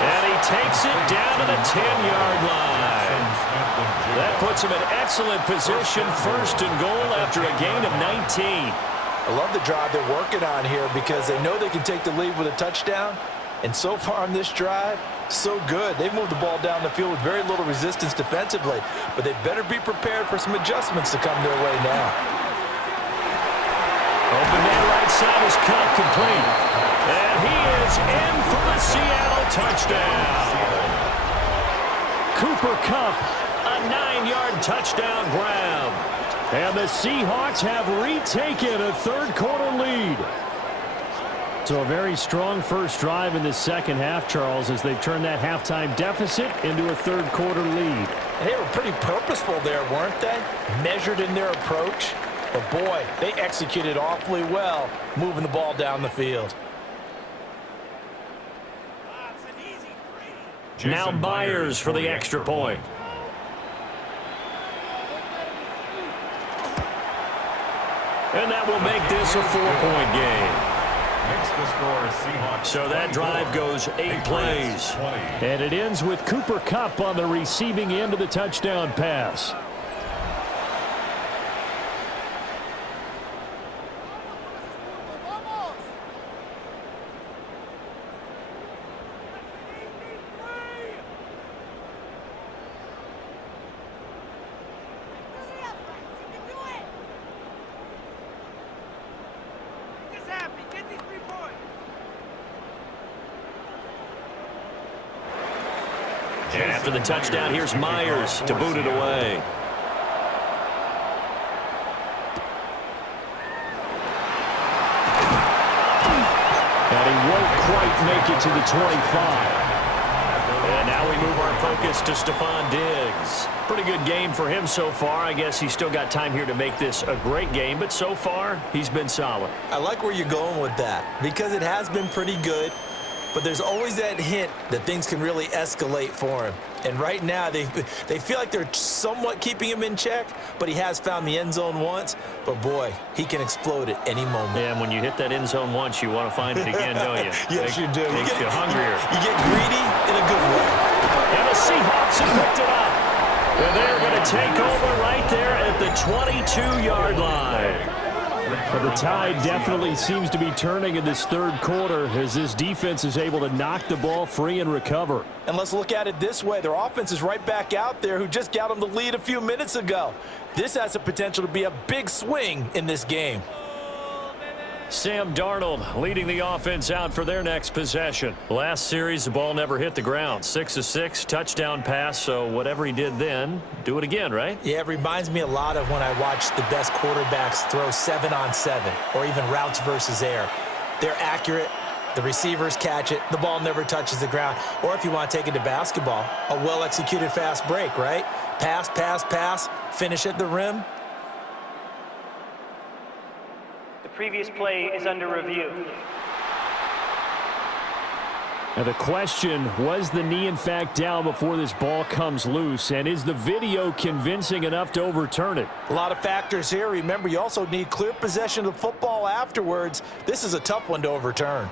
And he takes it down to the 10-yard line. That puts him in excellent position, 1st and goal after a gain of 19. I love the drive they're working on here because they know they can take the lead with a touchdown. And so far on this drive, so good. They've moved the ball down the field with very little resistance defensively. But they better be prepared for some adjustments to come their way now. Open man right side is cut complete. And he is in for the Seattle touchdown. Cooper Kupp, a 9-yard touchdown grab. And the Seahawks have retaken a 3rd-quarter lead. So a very strong first drive in the second half, Charles, as they've turned that halftime deficit into a 3rd-quarter lead. And they were pretty purposeful there, weren't they? Measured in their approach. But, boy, they executed awfully well moving the ball down the field. Now Myers for the extra point. And that will make this a 4-point game. So that drive goes 8 plays. And it ends with Cooper Kupp on the receiving end of the touchdown pass. And after the touchdown, here's Myers to boot it away. And he won't quite make it to the 25. And now we move our focus to Stephon Diggs. Pretty good game for him so far. I guess he's still got time here to make this a great game, but so far, he's been solid. I like where you're going with that because it has been pretty good, but there's always that hint that things can really escalate for him. And right now, they feel like they're somewhat keeping him in check, but he has found the end zone once. But, boy, he can explode at any moment. Yeah, and when you hit that end zone once, you want to find it again, don't you? Yes, you do. Makes you hungrier. You get greedy in a good way. And the Seahawks have picked it up. And they're going to take over right there at the 22-yard line. But the tide definitely seems to be turning in this third quarter as this defense is able to knock the ball free and recover. And let's look at it this way. Their offense is right back out there who just got them the lead a few minutes ago. This has the potential to be a big swing in this game. Sam Darnold leading the offense out for their next possession. Last series, the ball never hit the ground. 6 of 6, touchdown pass, so whatever he did then, do it again, right? Yeah, it reminds me a lot of when I watched the best quarterbacks throw 7-on-7 or even routes versus air. They're accurate. The receivers catch it. The ball never touches the ground. Or if you want to take it to basketball, a well-executed fast break, right? Pass, pass, pass, finish at the rim. The previous play is under review. Now the question, was the knee in fact down before this ball comes loose? And is the video convincing enough to overturn it? A lot of factors here. Remember, you also need clear possession of the football afterwards. This is a tough one to overturn.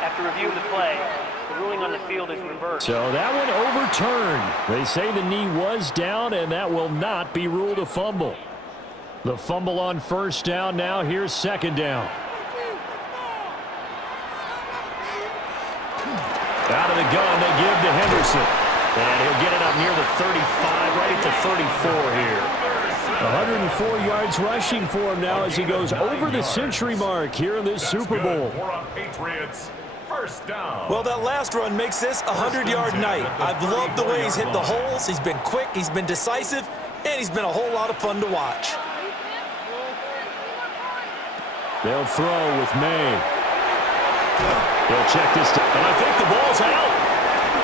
After review of the play, the ruling on the field is reversed. So that one overturned. They say the knee was down, and that will not be ruled a fumble. The fumble on first down now. Here's second down. Out of the gun, they give to Henderson. And he'll get it up near the 35, right at the 34 here. 104 yards rushing for him now as he goes over the century mark here in this Super Bowl. Patriots. First down. Well, that last run makes this a 100-yard night. I've loved the way he's hit the holes. He's been quick, he's been decisive, and he's been a whole lot of fun to watch. They'll throw with May. They'll check this down. And I think the ball's out.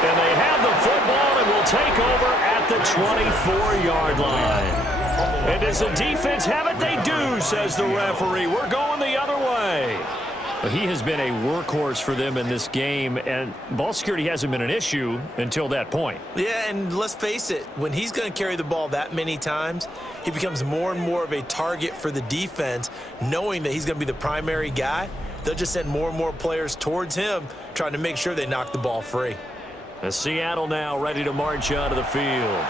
And they have the football and will take over at the 24-yard line. And does the defense have it? They do, says the referee. We're going the other way. He has been a workhorse for them in this game, and ball security hasn't been an issue until that point. Yeah, and let's face it, when he's going to carry the ball that many times, he becomes more and more of a target for the defense, knowing that he's going to be the primary guy. They'll just send more and more players towards him, trying to make sure they knock the ball free. And Seattle now ready to march out of the field.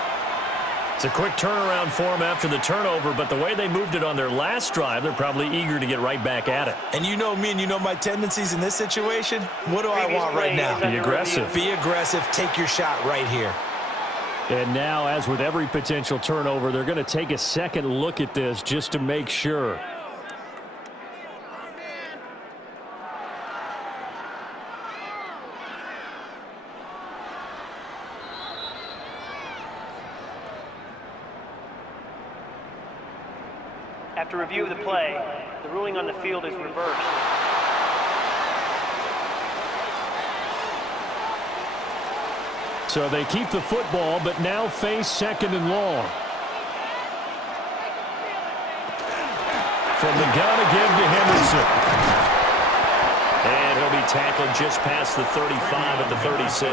It's a quick turnaround for them after the turnover, but the way they moved it on their last drive, they're probably eager to get right back at it. And you know me and you know my tendencies in this situation. What do I want right now? Be aggressive. Be aggressive. Take your shot right here. And now, as with every potential turnover, they're going to take a second look at this just to make sure. After review of the play, the ruling on the field is reversed. So they keep the football, but now face second and long. From the gun again to Henderson. And he'll be tackled just past the 35 at the 36.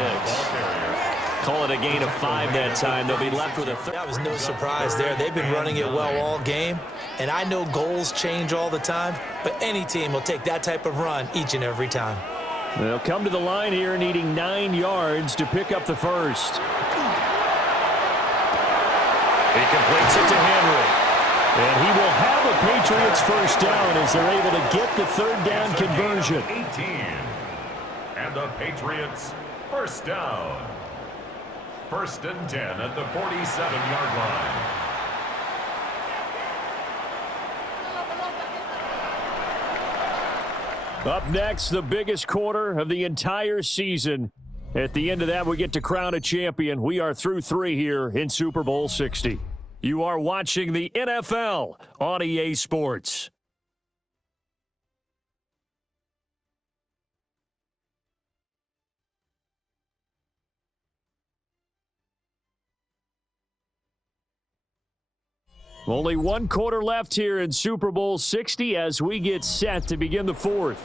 Call it a gain of 5 that time. They'll be left with a third. That was no surprise there. They've been running it well all game. And I know goals change all the time, but any team will take that type of run each and every time. They'll come to the line here needing 9 yards to pick up the first. He completes it to Henry. And he will have a Patriots first down as they're able to get the third down conversion. 18. And the Patriots first down. First and 10 at the 47-yard line. Up next, the biggest quarter of the entire season. At the end of that, we get to crown a champion. We are through 3 here in Super Bowl 60. You are watching the NFL on EA Sports. Only one quarter left here in Super Bowl 60 as we get set to begin the fourth.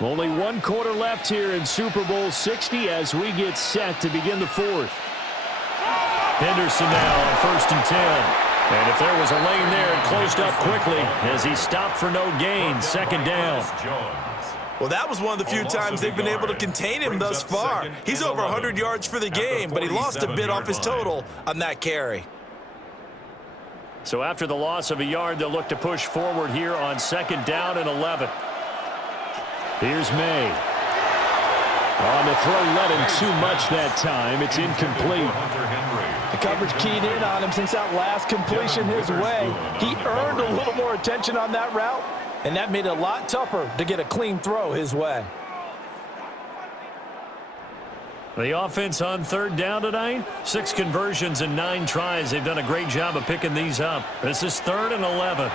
Only one quarter left here in Super Bowl 60 as we get set to begin the fourth. Henderson now on 1st and 10. And if there was a lane there, it closed up quickly as he stopped for no gain. 2nd down. Well, that was one of the few times they've been able to contain him thus far. He's over 100 yards for the game, but he lost a bit off his total on that carry. So after the loss of a yard, they'll look to push forward here on 2nd down and 11. Here's May. On the throw, led him too much that time. It's incomplete. The coverage keyed in on him since that last completion his way. He earned a little more attention on that route, and that made it a lot tougher to get a clean throw his way. The offense on 3rd down tonight, 6 conversions and 9 tries. They've done a great job of picking these up. This is 3rd and 11.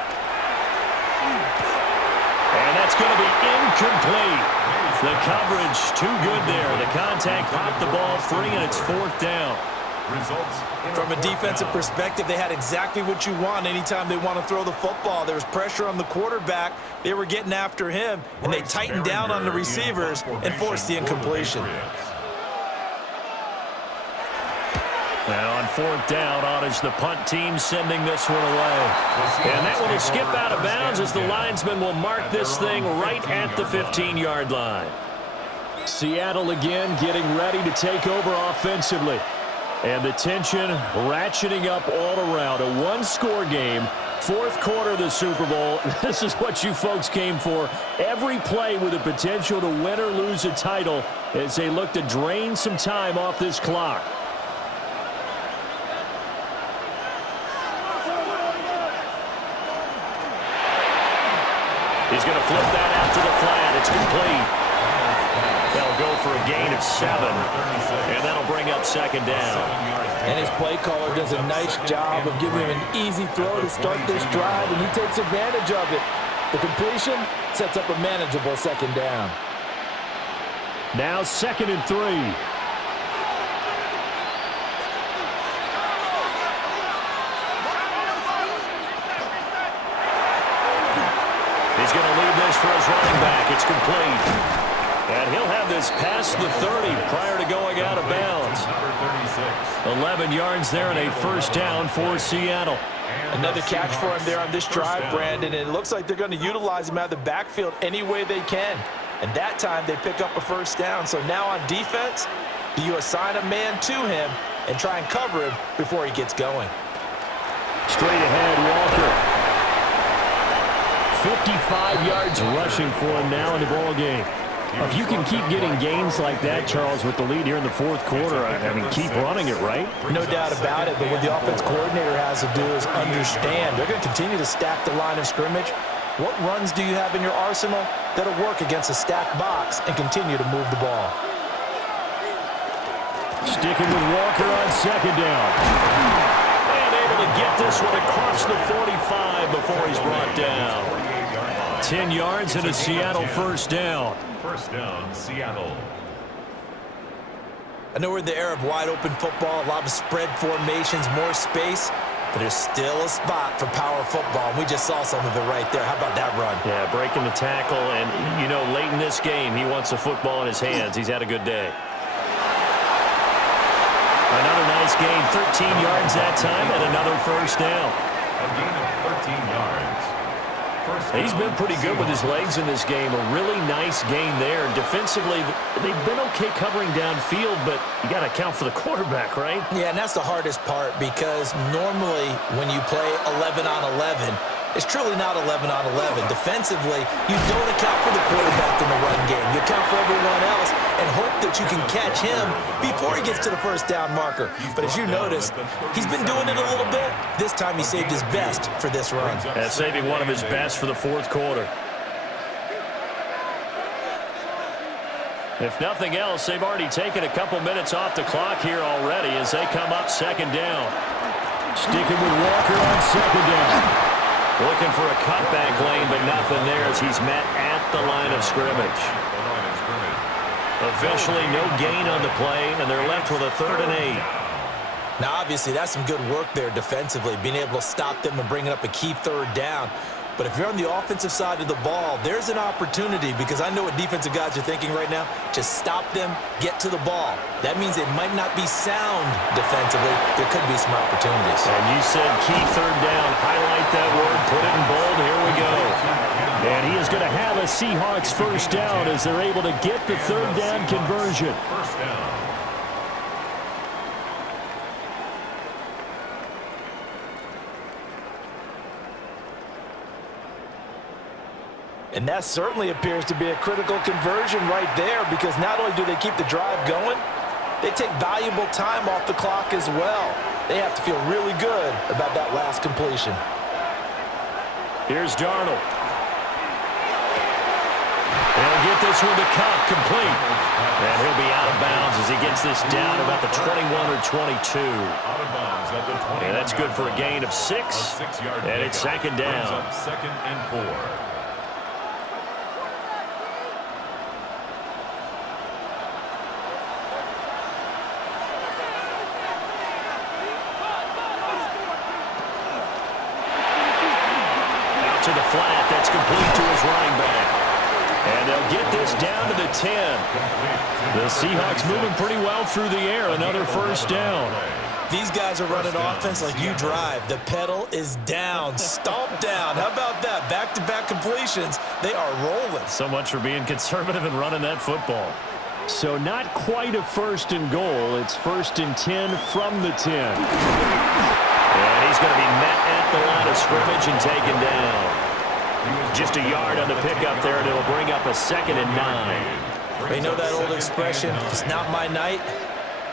And that's going to be incomplete. The coverage too good there. The contact popped the ball free, and it's 4th down. From a defensive perspective, they had exactly what you want anytime they want to throw the football. There was pressure on the quarterback. They were getting after him, and they tightened down on the receivers and forced the incompletion. Now on 4th down, Ottage, the punt team sending this one away. And that one will skip out of bounds as the linesman will mark this thing right at the 15-yard line. Seattle again getting ready to take over offensively. And the tension ratcheting up all around. A one-score game, 4th quarter of the Super Bowl. This is what you folks came for. Every play with the potential to win or lose a title as they look to drain some time off this clock. He's going to flip that out to the flat. It's complete. They'll go for a gain of 7. And that'll bring up 2nd down. And his play caller does a nice job of giving him an easy throw to start this drive, and he takes advantage of it. The completion sets up a manageable 2nd down. Now 2nd and 3. He's going to leave this for his running back. It's complete. And he'll have this past the 30 prior to going out of bounds. 11 yards there and a 1st down for Seattle. Another catch for him there on this drive, Brandon. And it looks like they're going to utilize him out of the backfield any way they can. And that time they pick up a 1st down. So now on defense, do you assign a man to him and try and cover him before he gets going? Straight ahead, Walker. 55 yards rushing for him now in the ball game. If you can keep getting gains like that, Charles, with the lead here in the 4th quarter, I mean, keep running it, right? No doubt about it, but what the offense coordinator has to do is understand. They're going to continue to stack the line of scrimmage. What runs do you have in your arsenal that'll work against a stacked box and continue to move the ball? Sticking with Walker on 2nd down. And able to get this one across the 45 before he's brought down. 10 yards and a Seattle 1st down. 1st down, Seattle. I know we're in the era of wide-open football, a lot of spread formations, more space, but there's still a spot for power football. We just saw some of it right there. How about that run? Yeah, breaking the tackle, and, you know, late in this game, he wants the football in his hands. He's had a good day. Another nice gain, 13 yards that time, and another 1st down. A gain of 13 yards. He's been pretty good with his legs in this game. A really nice gain there. Defensively, they've been okay covering downfield, but you got to account for the quarterback, right? Yeah, and that's the hardest part because normally when you play 11 on 11, it's truly not 11 on 11. Defensively, you don't account for the quarterback in the run game. You account for everyone else and hope that you can catch him before he gets to the 1st down marker. But as you noticed, he's been doing it a little bit. This time he saved his best for this run. Saving one of his best for the 4th quarter. If nothing else, they've already taken a couple minutes off the clock here already as they come up 2nd down. Sticking with Walker on second down. Looking for a cutback lane, but nothing there as he's met at the line of scrimmage. Officially no gain on the play, and they're left with a 3rd and 8. Now, obviously, that's some good work there defensively, being able to stop them and bringing up a key 3rd down. But if you're on the offensive side of the ball, there's an opportunity, because I know what defensive guys are thinking right now. Just stop them, get to the ball. That means it might not be sound defensively. There could be some opportunities. And you said key 3rd down. Highlight that word, put it in bold. Here we go. And he is going to have a Seahawks 1st down as they're able to get the 3rd down conversion. 1st down. And that certainly appears to be a critical conversion right there, because not only do they keep the drive going, they take valuable time off the clock as well. They have to feel really good about that last completion. Here's Darnold. They'll get this one to Cup, complete. And he'll be out of bounds as he gets this down about the 21 or 22. Out of bounds at the 20. And that's good for a gain of 6. And it's 2nd down. 2nd and 4. To the flat, that's complete to his running back. And they'll get this down to the 10. The Seahawks moving pretty well through the air. Another 1st down. These guys are running offense like you drive. The pedal is down, stomp down. How about that? Back-to-back completions. They are rolling. So much for being conservative and running that football. So not quite a 1st and goal. It's 1st and 10 from the 10. And he's going to be met at the line of scrimmage and taken down. Just a yard on the pickup there, and it'll bring up a 2nd and 9. They know that old expression, it's not my night.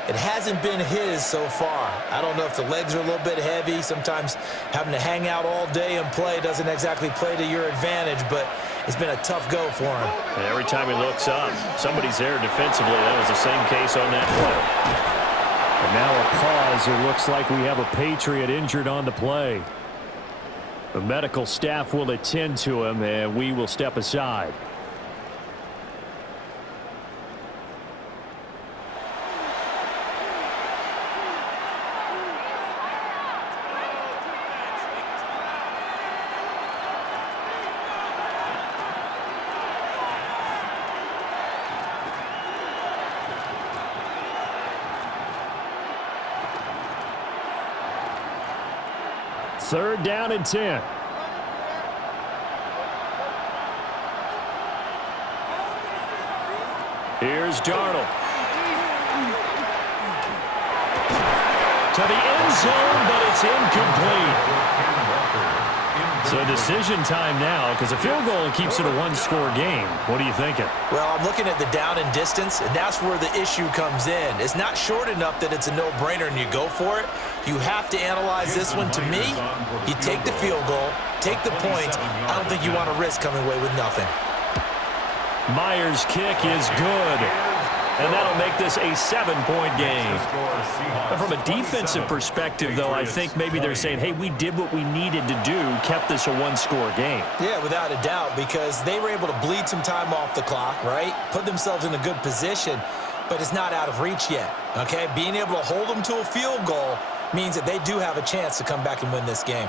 It hasn't been his so far. I don't know if the legs are a little bit heavy. Sometimes having to hang out all day and play doesn't exactly play to your advantage, but it's been a tough go for him. And every time he looks up, somebody's there defensively. That was the same case on that play. And now a pause. It looks like we have a Patriot injured on the play. The medical staff will attend to him, and we will step aside. Third down and 10. Here's Darnold. To the end zone, but it's incomplete. So decision time now, because a field goal keeps it a one-score game. What are you thinking? Well, I'm looking at the down and distance, and that's where the issue comes in. It's not short enough that it's a no-brainer and you go for it. You have to analyze this one. To me, you take the field goal, take the points. I don't think you want to risk coming away with nothing. Myers' kick is good. And that'll make this a 7-point game. And from a defensive perspective, though, I think maybe they're saying, hey, we did what we needed to do, kept this a one-score game. Yeah, without a doubt, because they were able to bleed some time off the clock, right? Put themselves in a good position, but it's not out of reach yet, okay? Being able to hold them to a field goal means that they do have a chance to come back and win this game.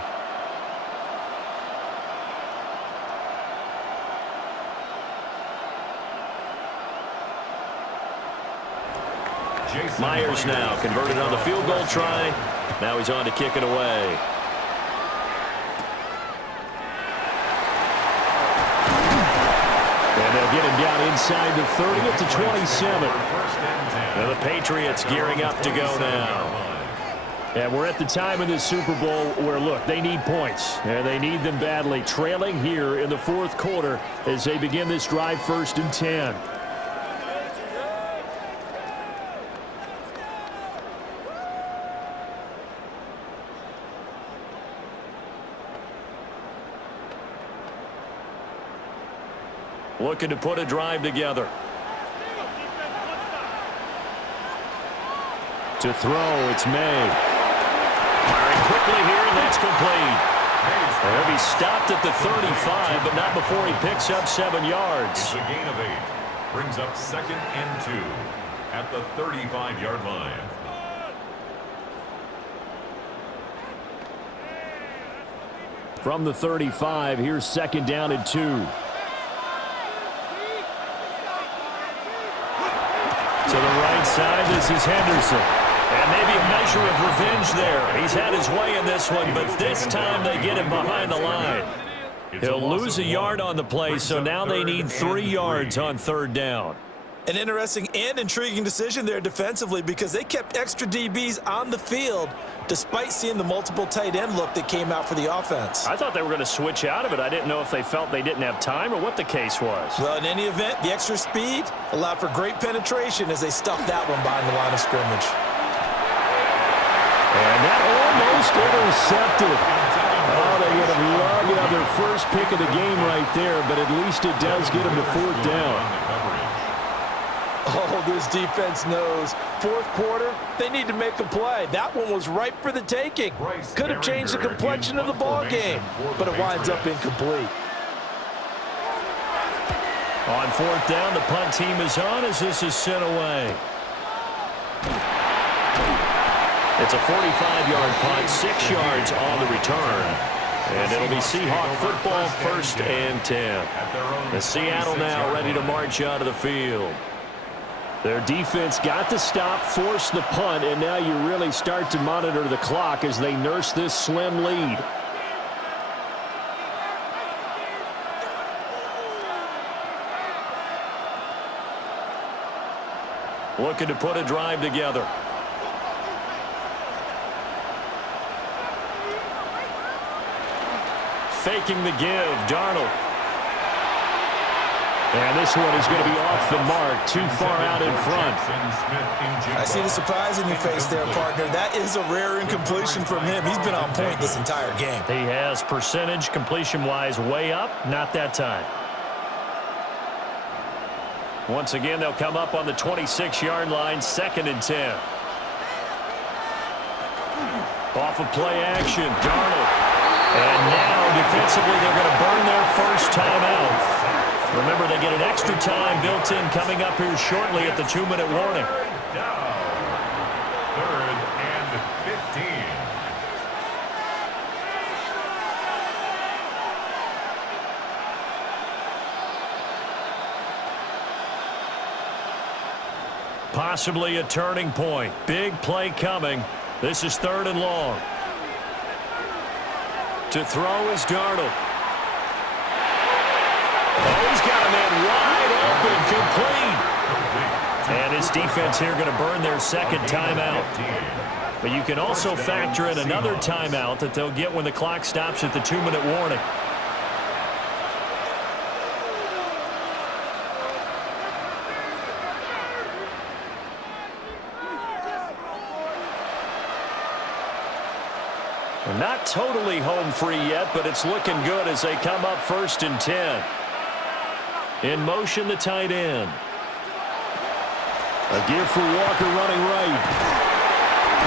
Myers now converted on the field goal try. Now he's on to kick it away. And they'll get him down inside the 30 at the 27. And the Patriots gearing up to go now. And we're at the time in this Super Bowl where, look, they need points. And they need them badly. Trailing here in the fourth quarter as they begin this drive, 1st and 10. Looking to put a drive together. To throw, it's May. Firing quick quickly here, and that's complete. He'll be stopped at the 35, but not before he picks up 7 yards. It's a gain of 8. Brings up 2nd and 2 at the 35-yard line. From the 35, here's 2nd down and 2. To the right side, this is Henderson. And maybe a measure of revenge there. He's had his way in this one, but this time they get him behind the line. He'll lose a yard on the play, so now they need 3 yards on 3rd down. An interesting and intriguing decision there defensively because they kept extra DBs on the field despite seeing the multiple tight end look that came out for the offense. I thought they were going to switch out of it. I didn't know if they felt they didn't have time or what the case was. Well, in any event, the extra speed allowed for great penetration as they stuffed that one behind the line of scrimmage. And that almost intercepted. Oh, they would have loved to have their first pick of the game right there, but at least it does get them to 4th down. Oh, this defense knows. 4th quarter, they need to make a play. That one was ripe for the taking. Could have changed the complexion of the ball game, but it winds up incomplete. On 4th down, the punt team is on as this is sent away. It's a 45-yard punt, 6 yards on the return. And it'll be Seahawk football, 1st and 10. The Seattle now ready to march out of the field. Their defense got the stop, forced the punt, and now you really start to monitor the clock as they nurse this slim lead. Looking to put a drive together. Faking the give, Darnold. And this one is going to be off the mark, too far out in front. I see the surprise in your face there, partner. That is a rare incompletion from him. He's been on point this entire game. He has percentage completion-wise way up, not that time. Once again, they'll come up on the 26-yard line, 2nd and 10. Off of play action, Darnold. And now, defensively, they're going to burn their first timeout. Remember, they get an extra time built in coming up here shortly at the 2-minute warning. 3rd and 15. Possibly a turning point. Big play coming. This is 3rd and long. To throw is Darnold. Oh, he's got a man wide open, complete. And his defense here going to burn their 2nd timeout. But you can also factor in another timeout that they'll get when the clock stops at the 2-minute warning. They're not totally home free yet, but it's looking good as they come up 1st and 10. In motion, the tight end. A give for Walker running right.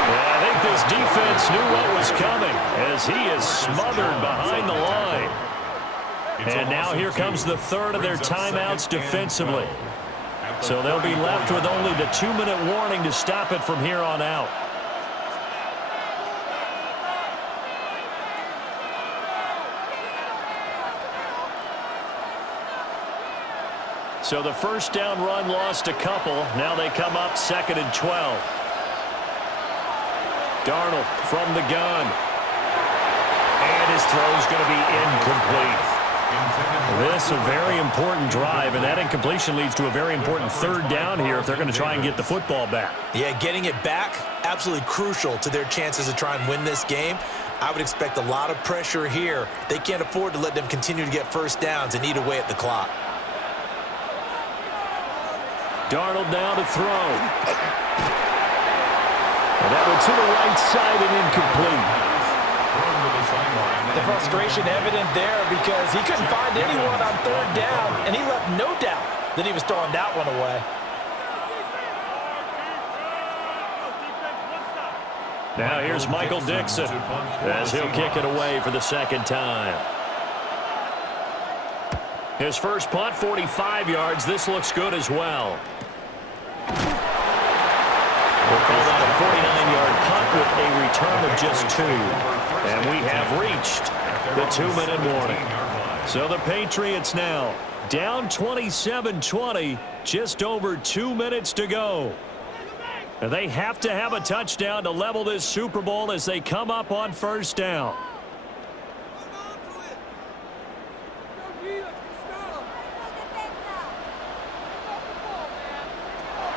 And I think this defense knew what was coming as he is smothered behind the line. And now here comes the 3rd of their timeouts defensively. So they'll be left with only the 2-minute warning to stop it from here on out. So the first down run lost a couple. Now they come up 2nd and 12. Darnold from the gun. And his throw's going to be incomplete. This a very important drive, and that incompletion leads to a very important 3rd down here if they're going to try and get the football back. Yeah, getting it back, absolutely crucial to their chances to try and win this game. I would expect a lot of pressure here. They can't afford to let them continue to get first downs and eat away at the clock. Darnold now to throw. And that one to the right side and incomplete. The frustration evident there because he couldn't find anyone on 3rd down, and he left no doubt that he was throwing that one away. Now here's Michael Dixon as he'll kick it away for the second time. His first punt, 45 yards. This looks good as well. We'll call that a 49-yard punt with a return of just 2. And we have reached the 2-minute warning. So the Patriots now down 27-20, just over 2 minutes to go. And they have to have a touchdown to level this Super Bowl as they come up on first down.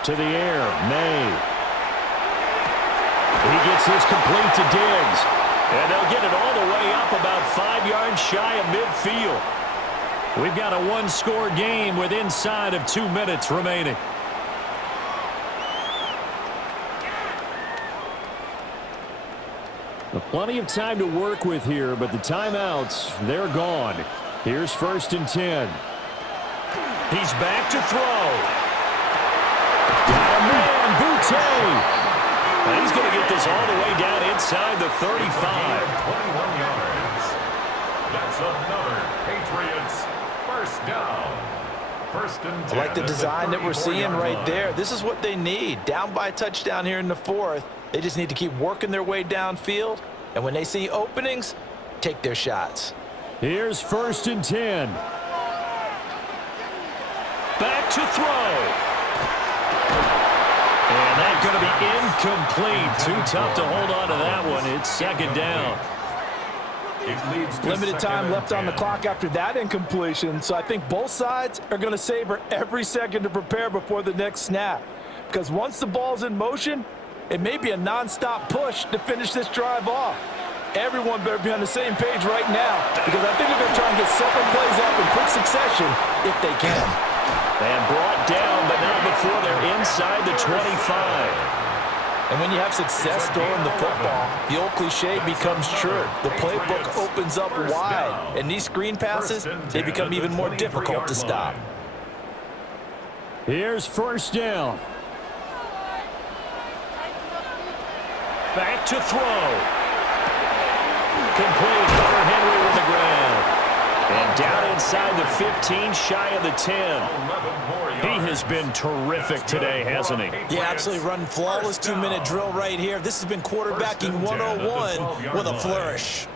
To the air, May. He gets this complete to Diggs. And they'll get it all the way up about 5 yards shy of midfield. We've got a one-score game with inside of 2 minutes remaining. Plenty of time to work with here, but the timeouts, they're gone. Here's 1st and 10. He's back to throw. Got a man, Boutte. And he's going to get this all the way down inside the 35. 21 yards. That's another Patriots first down. 1st and 10. I like the design that we're seeing right there. This is what they need. Down by a touchdown here in the 4th. They just need to keep working their way downfield. And when they see openings, take their shots. Here's 1st and 10. Back to throw. And that's going to be incomplete. Too tough to hold on to that one. It's 2nd down. Limited time left on the clock after that incompletion, so I think both sides are going to savor every second to prepare before the next snap. Because once the ball's in motion, it may be a non-stop push to finish this drive off. Everyone better be on the same page right now, because I think they're going to try and get several plays off in quick succession if they can. And brought down, but not before they're inside the 25. And when you have success throwing the football, the old cliche becomes true. The playbook opens up wide, and these screen passes, they become even more difficult to stop. Here's 1st down. Back to throw. Complete. Hunter Henry with the ground. And down inside the 15, shy of the 10. He has been terrific today, hasn't he? Yeah, absolutely running flawless 2-minute drill right here. This has been quarterbacking 101 with a flourish.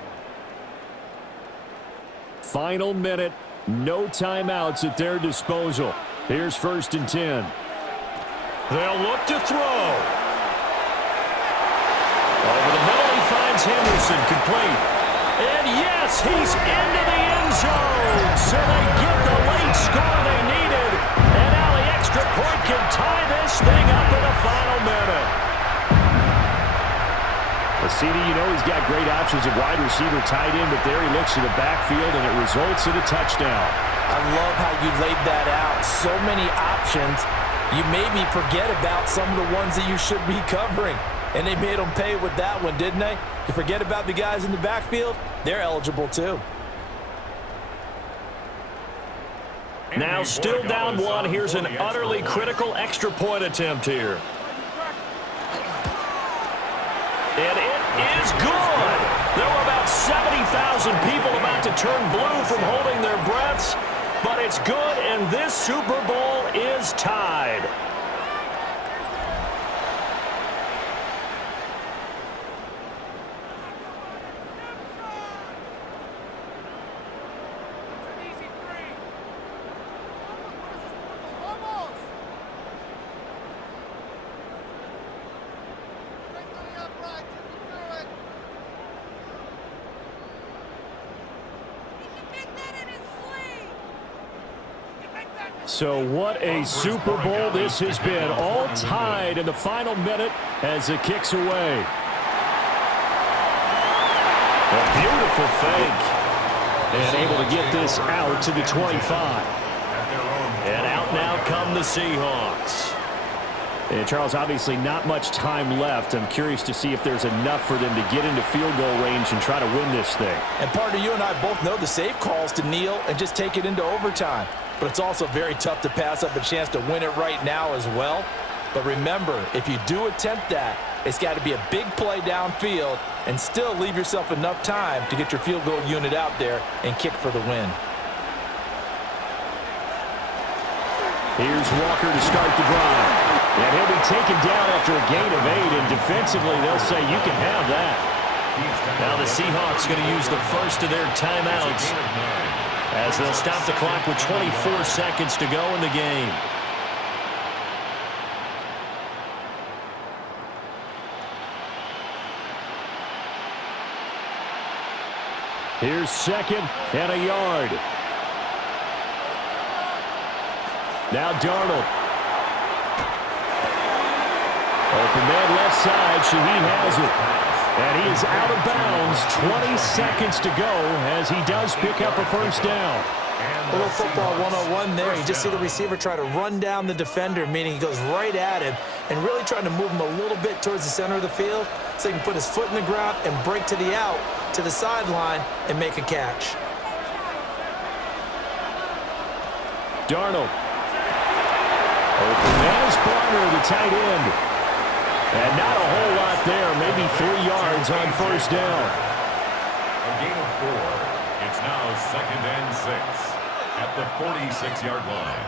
Final minute, no timeouts at their disposal. Here's 1st and 10. They'll look to throw. Over the middle, he finds Henderson, complete. And yes, he's into the end zone. So they get the late score they needed. And now the extra point can tie this thing up in the final minute. CD, you know he's got great options at wide receiver, tight end, but there he looks to the backfield, and it results in a touchdown. I love how you laid that out. So many options. You maybe forget about some of the ones that you should be covering. And they made them pay with that one, didn't they? You forget about the guys in the backfield, they're eligible too. Now still down 1. Here's an utterly critical extra point attempt here. And it is good. There were about 70,000 people about to turn blue from holding their breaths, but it's good, and this Super Bowl is tied. So what a Super Bowl this has been. All tied in the final minute as it kicks away. A beautiful fake. And able to get this out to the 25. And out now come the Seahawks. And Charles, obviously not much time left. I'm curious to see if there's enough for them to get into field goal range and try to win this thing. And partner, you and I both know the safe calls to kneel and just take it into overtime. But it's also very tough to pass up a chance to win it right now as well. But remember, if you do attempt that, It's got to be a big play downfield and still leave yourself enough time to get your field goal unit out there and kick for the win. Here's Walker to start the drive. And he'll be taken down after a gain of 8, and defensively they'll say you can have that. Now the Seahawks going to use the first of their timeouts as they'll stop the clock with 24 seconds to go in the game. Here's 2nd and a yard. Now Darnold. Open man left side. Shaheed has it. And he is out of bounds. 20 seconds to go as he does pick up a first down. A little football 101 there. You just see the receiver try to run down the defender, meaning he goes right at him and really trying to move him a little bit towards the center of the field so he can put his foot in the ground and break to the out, to the sideline, and make a catch. Darnold. Open man is Barner, the tight end. And not a whole lot there, maybe 3 yards on first down. A gain of 4. It's now 2nd and 6 at the 46-yard line.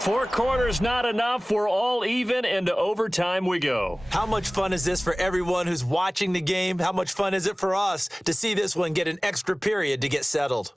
Four quarters not enough. We're all even, and to overtime we go. How much fun is this for everyone who's watching the game? How much fun is it for us to see this one get an extra period to get settled?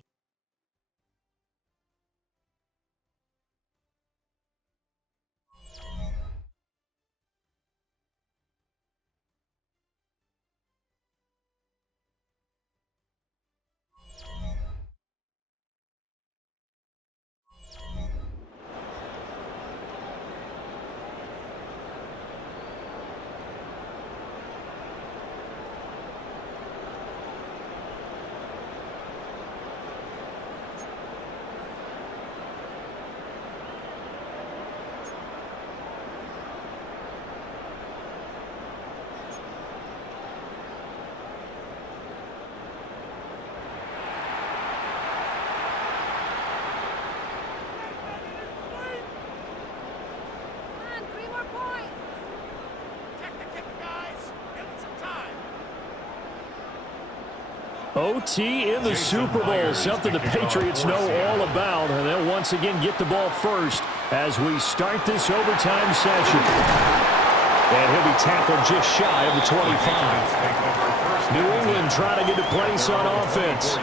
OT in the Super Bowl, something the Patriots know all about, and they'll once again get the ball first as we start this overtime session. And he'll be tackled just shy of the 25. New England trying to get a place on offense.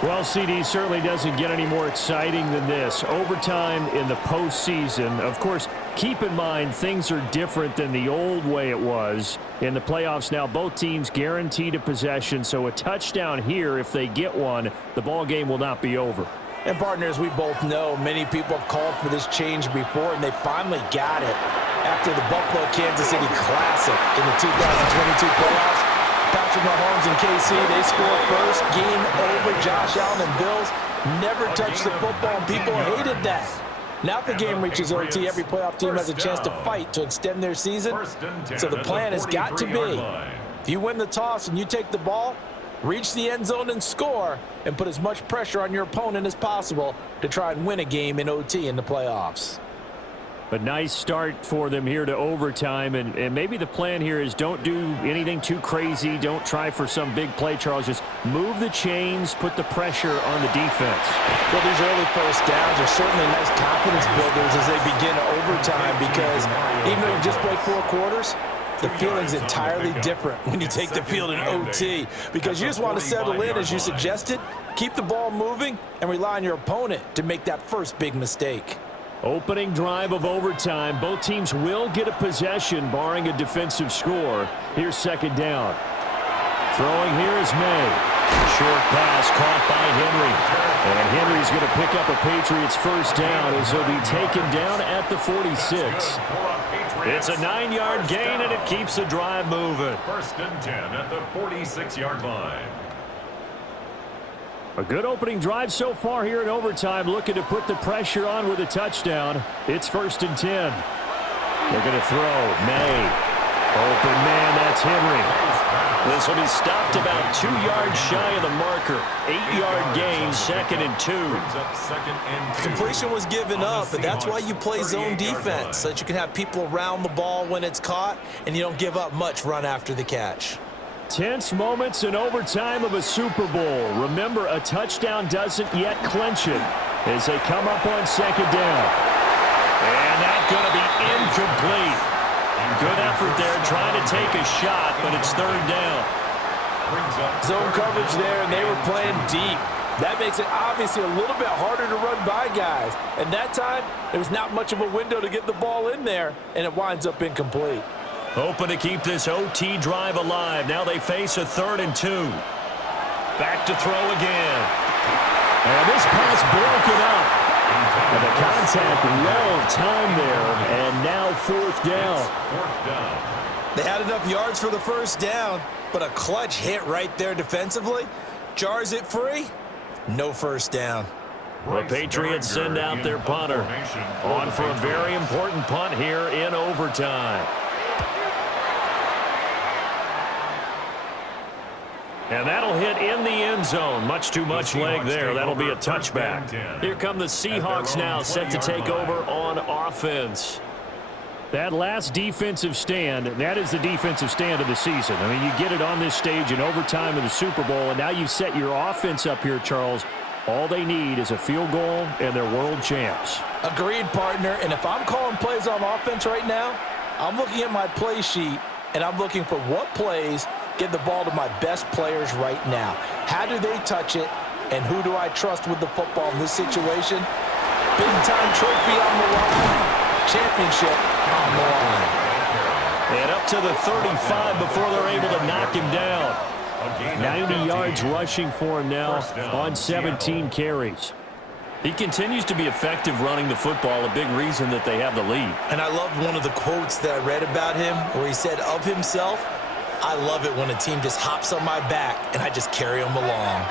Well, CD certainly doesn't get any more exciting than this. Overtime in the postseason. Of course, keep in mind things are different than the old way it was. In the playoffs now, both teams guaranteed a possession, so a touchdown here, if they get one, the ball game will not be over. And partners, we both know many people have called for this change before, and they finally got it after the Buffalo-Kansas City Classic in the 2022 playoffs. Patrick Mahomes and KC, they scored first. Game over. Josh Allen and Bills never touched the football, and people hated that. Now if the game reaches OT, every playoff team has a chance to fight to extend their season. So the plan has got to be, if you win the toss and you take the ball, reach the end zone and score, and put as much pressure on your opponent as possible to try and win a game in OT in the playoffs. A nice start for them here to overtime, and maybe the plan here is don't do anything too crazy. Don't try for some big play, Charles. Just move the chains, put the pressure on the defense. Well, these early first downs are certainly nice confidence builders as they begin overtime, because even though you've just played 4 quarters, the feeling's entirely different when you take the field in OT, because you just want to settle in, as you suggested, keep the ball moving, and rely on your opponent to make that first big mistake. Opening drive of overtime. Both teams will get a possession, barring a defensive score. Here's second down. Throwing here is May. Short pass caught by Henry. And Henry's going to pick up a Patriots first down as he'll be taken down at the 46. It's a 9-yard gain, and it keeps the drive moving. First and 10 at the 46-yard line. A good opening drive so far here in overtime, looking to put the pressure on with a touchdown. It's first and 10. They're going to throw. May. Open man, that's Henry. This will be stopped about 2 yards shy of the marker. 8-yard gain, 2nd and 2. Completion was given up, but that's why you play zone defense, so that you can have people around the ball when it's caught, and you don't give up much run after the catch. Tense moments in overtime of a Super Bowl. Remember, a touchdown doesn't yet clinch it as they come up on 2nd down. And that's going to be incomplete. Good effort there trying to take a shot, but it's 3rd down. Zone coverage there, and they were playing deep. That makes it obviously a little bit harder to run by guys. And that time, there was not much of a window to get the ball in there, and it winds up incomplete. Hoping to keep this OT drive alive. Now they face a 3rd and 2. Back to throw again. And this pass broken up. And the contact, well timed there, and now 4th down. They had enough yards for the 1st down, but a clutch hit right there defensively. Jars it free, no 1st down. The Patriots send out their punter. On for a very important punt here in overtime. And that'll hit in the end zone. Much too much leg there. That'll be a touchback. Here come the Seahawks now, set to take over on offense. That last defensive stand, that is the defensive stand of the season. I mean, you get it on this stage in overtime of the Super Bowl, and now you set your offense up here, Charles. All they need is a field goal, and they're world champs. Agreed, partner. And if I'm calling plays on offense right now, I'm looking at my play sheet, and I'm looking for what plays get the ball to my best players right now. How do they touch it, and who do I trust with the football in this situation? Big-time trophy on the line, championship on the line. And up to the 35 before they're able to knock him down. 90 yards rushing for him now on 17 carries. He continues to be effective running the football, a big reason that they have the lead. And I love one of the quotes that I read about him where he said of himself, "I love it when a team just hops on my back and I just carry them along."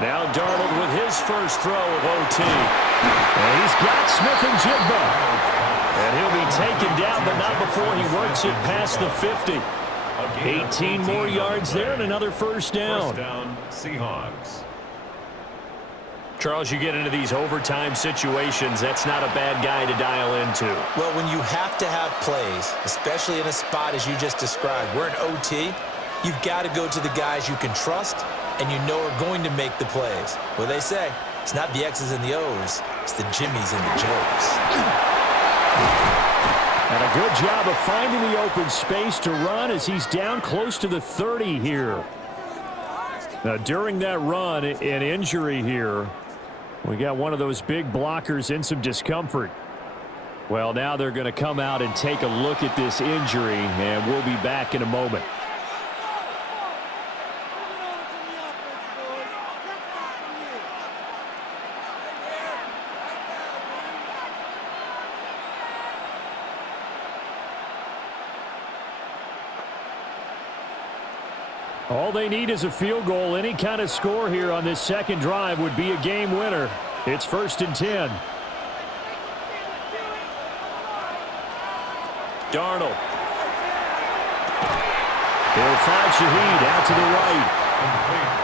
Now Darnold with his first throw of OT. And he's got Smith and Jigba. And he'll be taken down, but not before he works it past the 50. 18 more yards there and another 1st down. First down, Seahawks. Charles, you get into these overtime situations, that's not a bad guy to dial into. Well, when you have to have plays, especially in a spot as you just described, we're in OT, you've got to go to the guys you can trust and you know are going to make the plays. Well, they say it's not the X's and the O's, it's the Jimmies and the Joes. And a good job of finding the open space to run as he's down close to the 30 here. Now, during that run, an injury here. We got one of those big blockers in some discomfort. Well, now they're going to come out and take a look at this injury, and we'll be back in a moment. All they need is a field goal. Any kind of score here on this 2nd drive would be a game winner. It's 1st and 10. Darnold. He'll find Shaheed out to the right.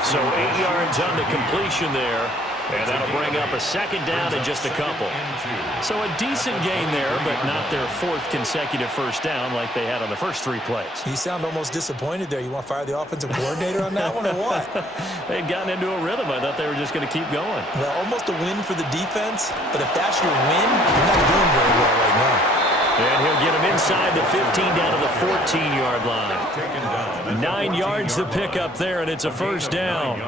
So 8 yards on the completion there. And that'll bring up a 2nd down and just a couple. So a decent gain there, but not their 4th consecutive 1st down like they had on the first 3 plays. You sound almost disappointed there. You want to fire the offensive coordinator on that one or what? They'd gotten into a rhythm. I thought they were just going to keep going. Well, almost a win for the defense, but if that's your win, you're not doing very well right now. And he'll get him inside the 15 down to the 14-yard line. 9 yards to pick up there, and it's a 1st down.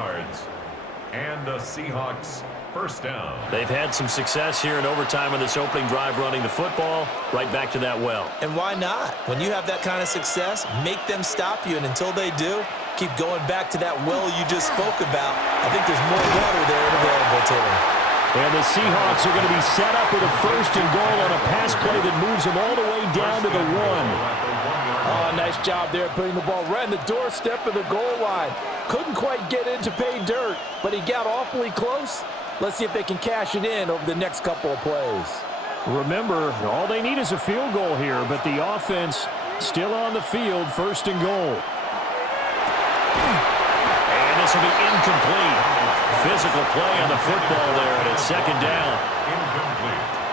And the Seahawks 1st down. They've had some success here in overtime on this opening drive running the football. Right back to that well. And why not? When you have that kind of success, make them stop you. And until they do, keep going back to that well you just spoke about. I think there's more water there available to them. And the Seahawks are going to be set up with a 1st and goal on a pass play that moves them all the way down to the 1. Oh, nice job there putting the ball right in the doorstep of the goal line. Couldn't quite get in to pay dirt, but he got awfully close. Let's see if they can cash it in over the next couple of plays. Remember, all they need is a field goal here, but the offense still on the field, 1st and goal. And this will be incomplete. Physical play on the football there, and it's 2nd down.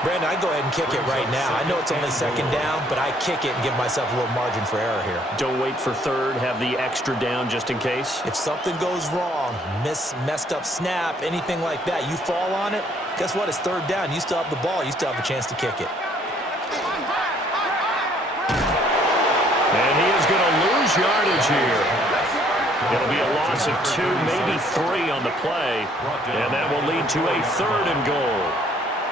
Brandon, I'd go ahead and kick it right now. I know it's only 2nd down, but I kick it and give myself a little margin for error here. Don't wait for 3rd. Have the extra down just in case. If something goes wrong, messed up snap, anything like that, you fall on it, guess what? It's 3rd down. You still have the ball. You still have a chance to kick it. And he is going to lose yardage here. It'll be a loss of 2, maybe 3 on the play, and that will lead to a 3rd and goal.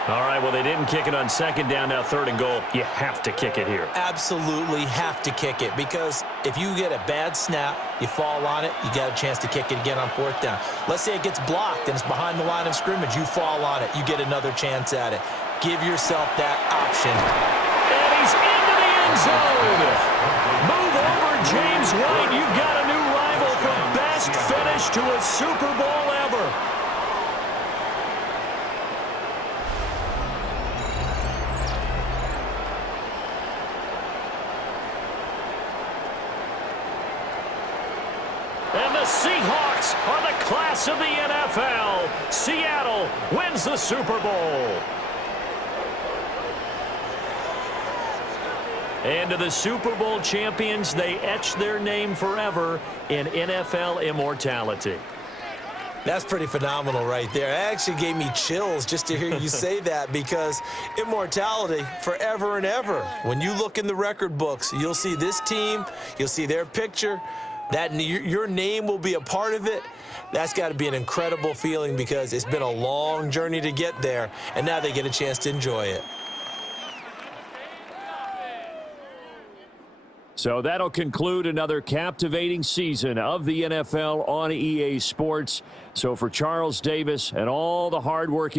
All right, well, they didn't kick it on 2nd down, now 3rd and goal. You have to kick it here. Absolutely have to kick it, because if you get a bad snap, you fall on it, you got a chance to kick it again on 4th down. Let's say it gets blocked and it's behind the line of scrimmage. You fall on it, you get another chance at it. Give yourself that option. And he's into the end zone. Move over, James White. You've got a new rival for best finish to a Super Bowl ever. And the Seahawks are the class of the NFL. Seattle wins the Super Bowl. And to the Super Bowl champions, they etch their name forever in NFL immortality. That's pretty phenomenal right there. It actually gave me chills just to hear you say that, because immortality forever and ever. When you look in the record books, you'll see this team, you'll see their picture, that your name will be a part of it. That's got to be an incredible feeling, because it's been a long journey to get there, and now they get a chance to enjoy it. So that'll conclude another captivating season of the NFL on EA Sports. So for Charles Davis and all the hard work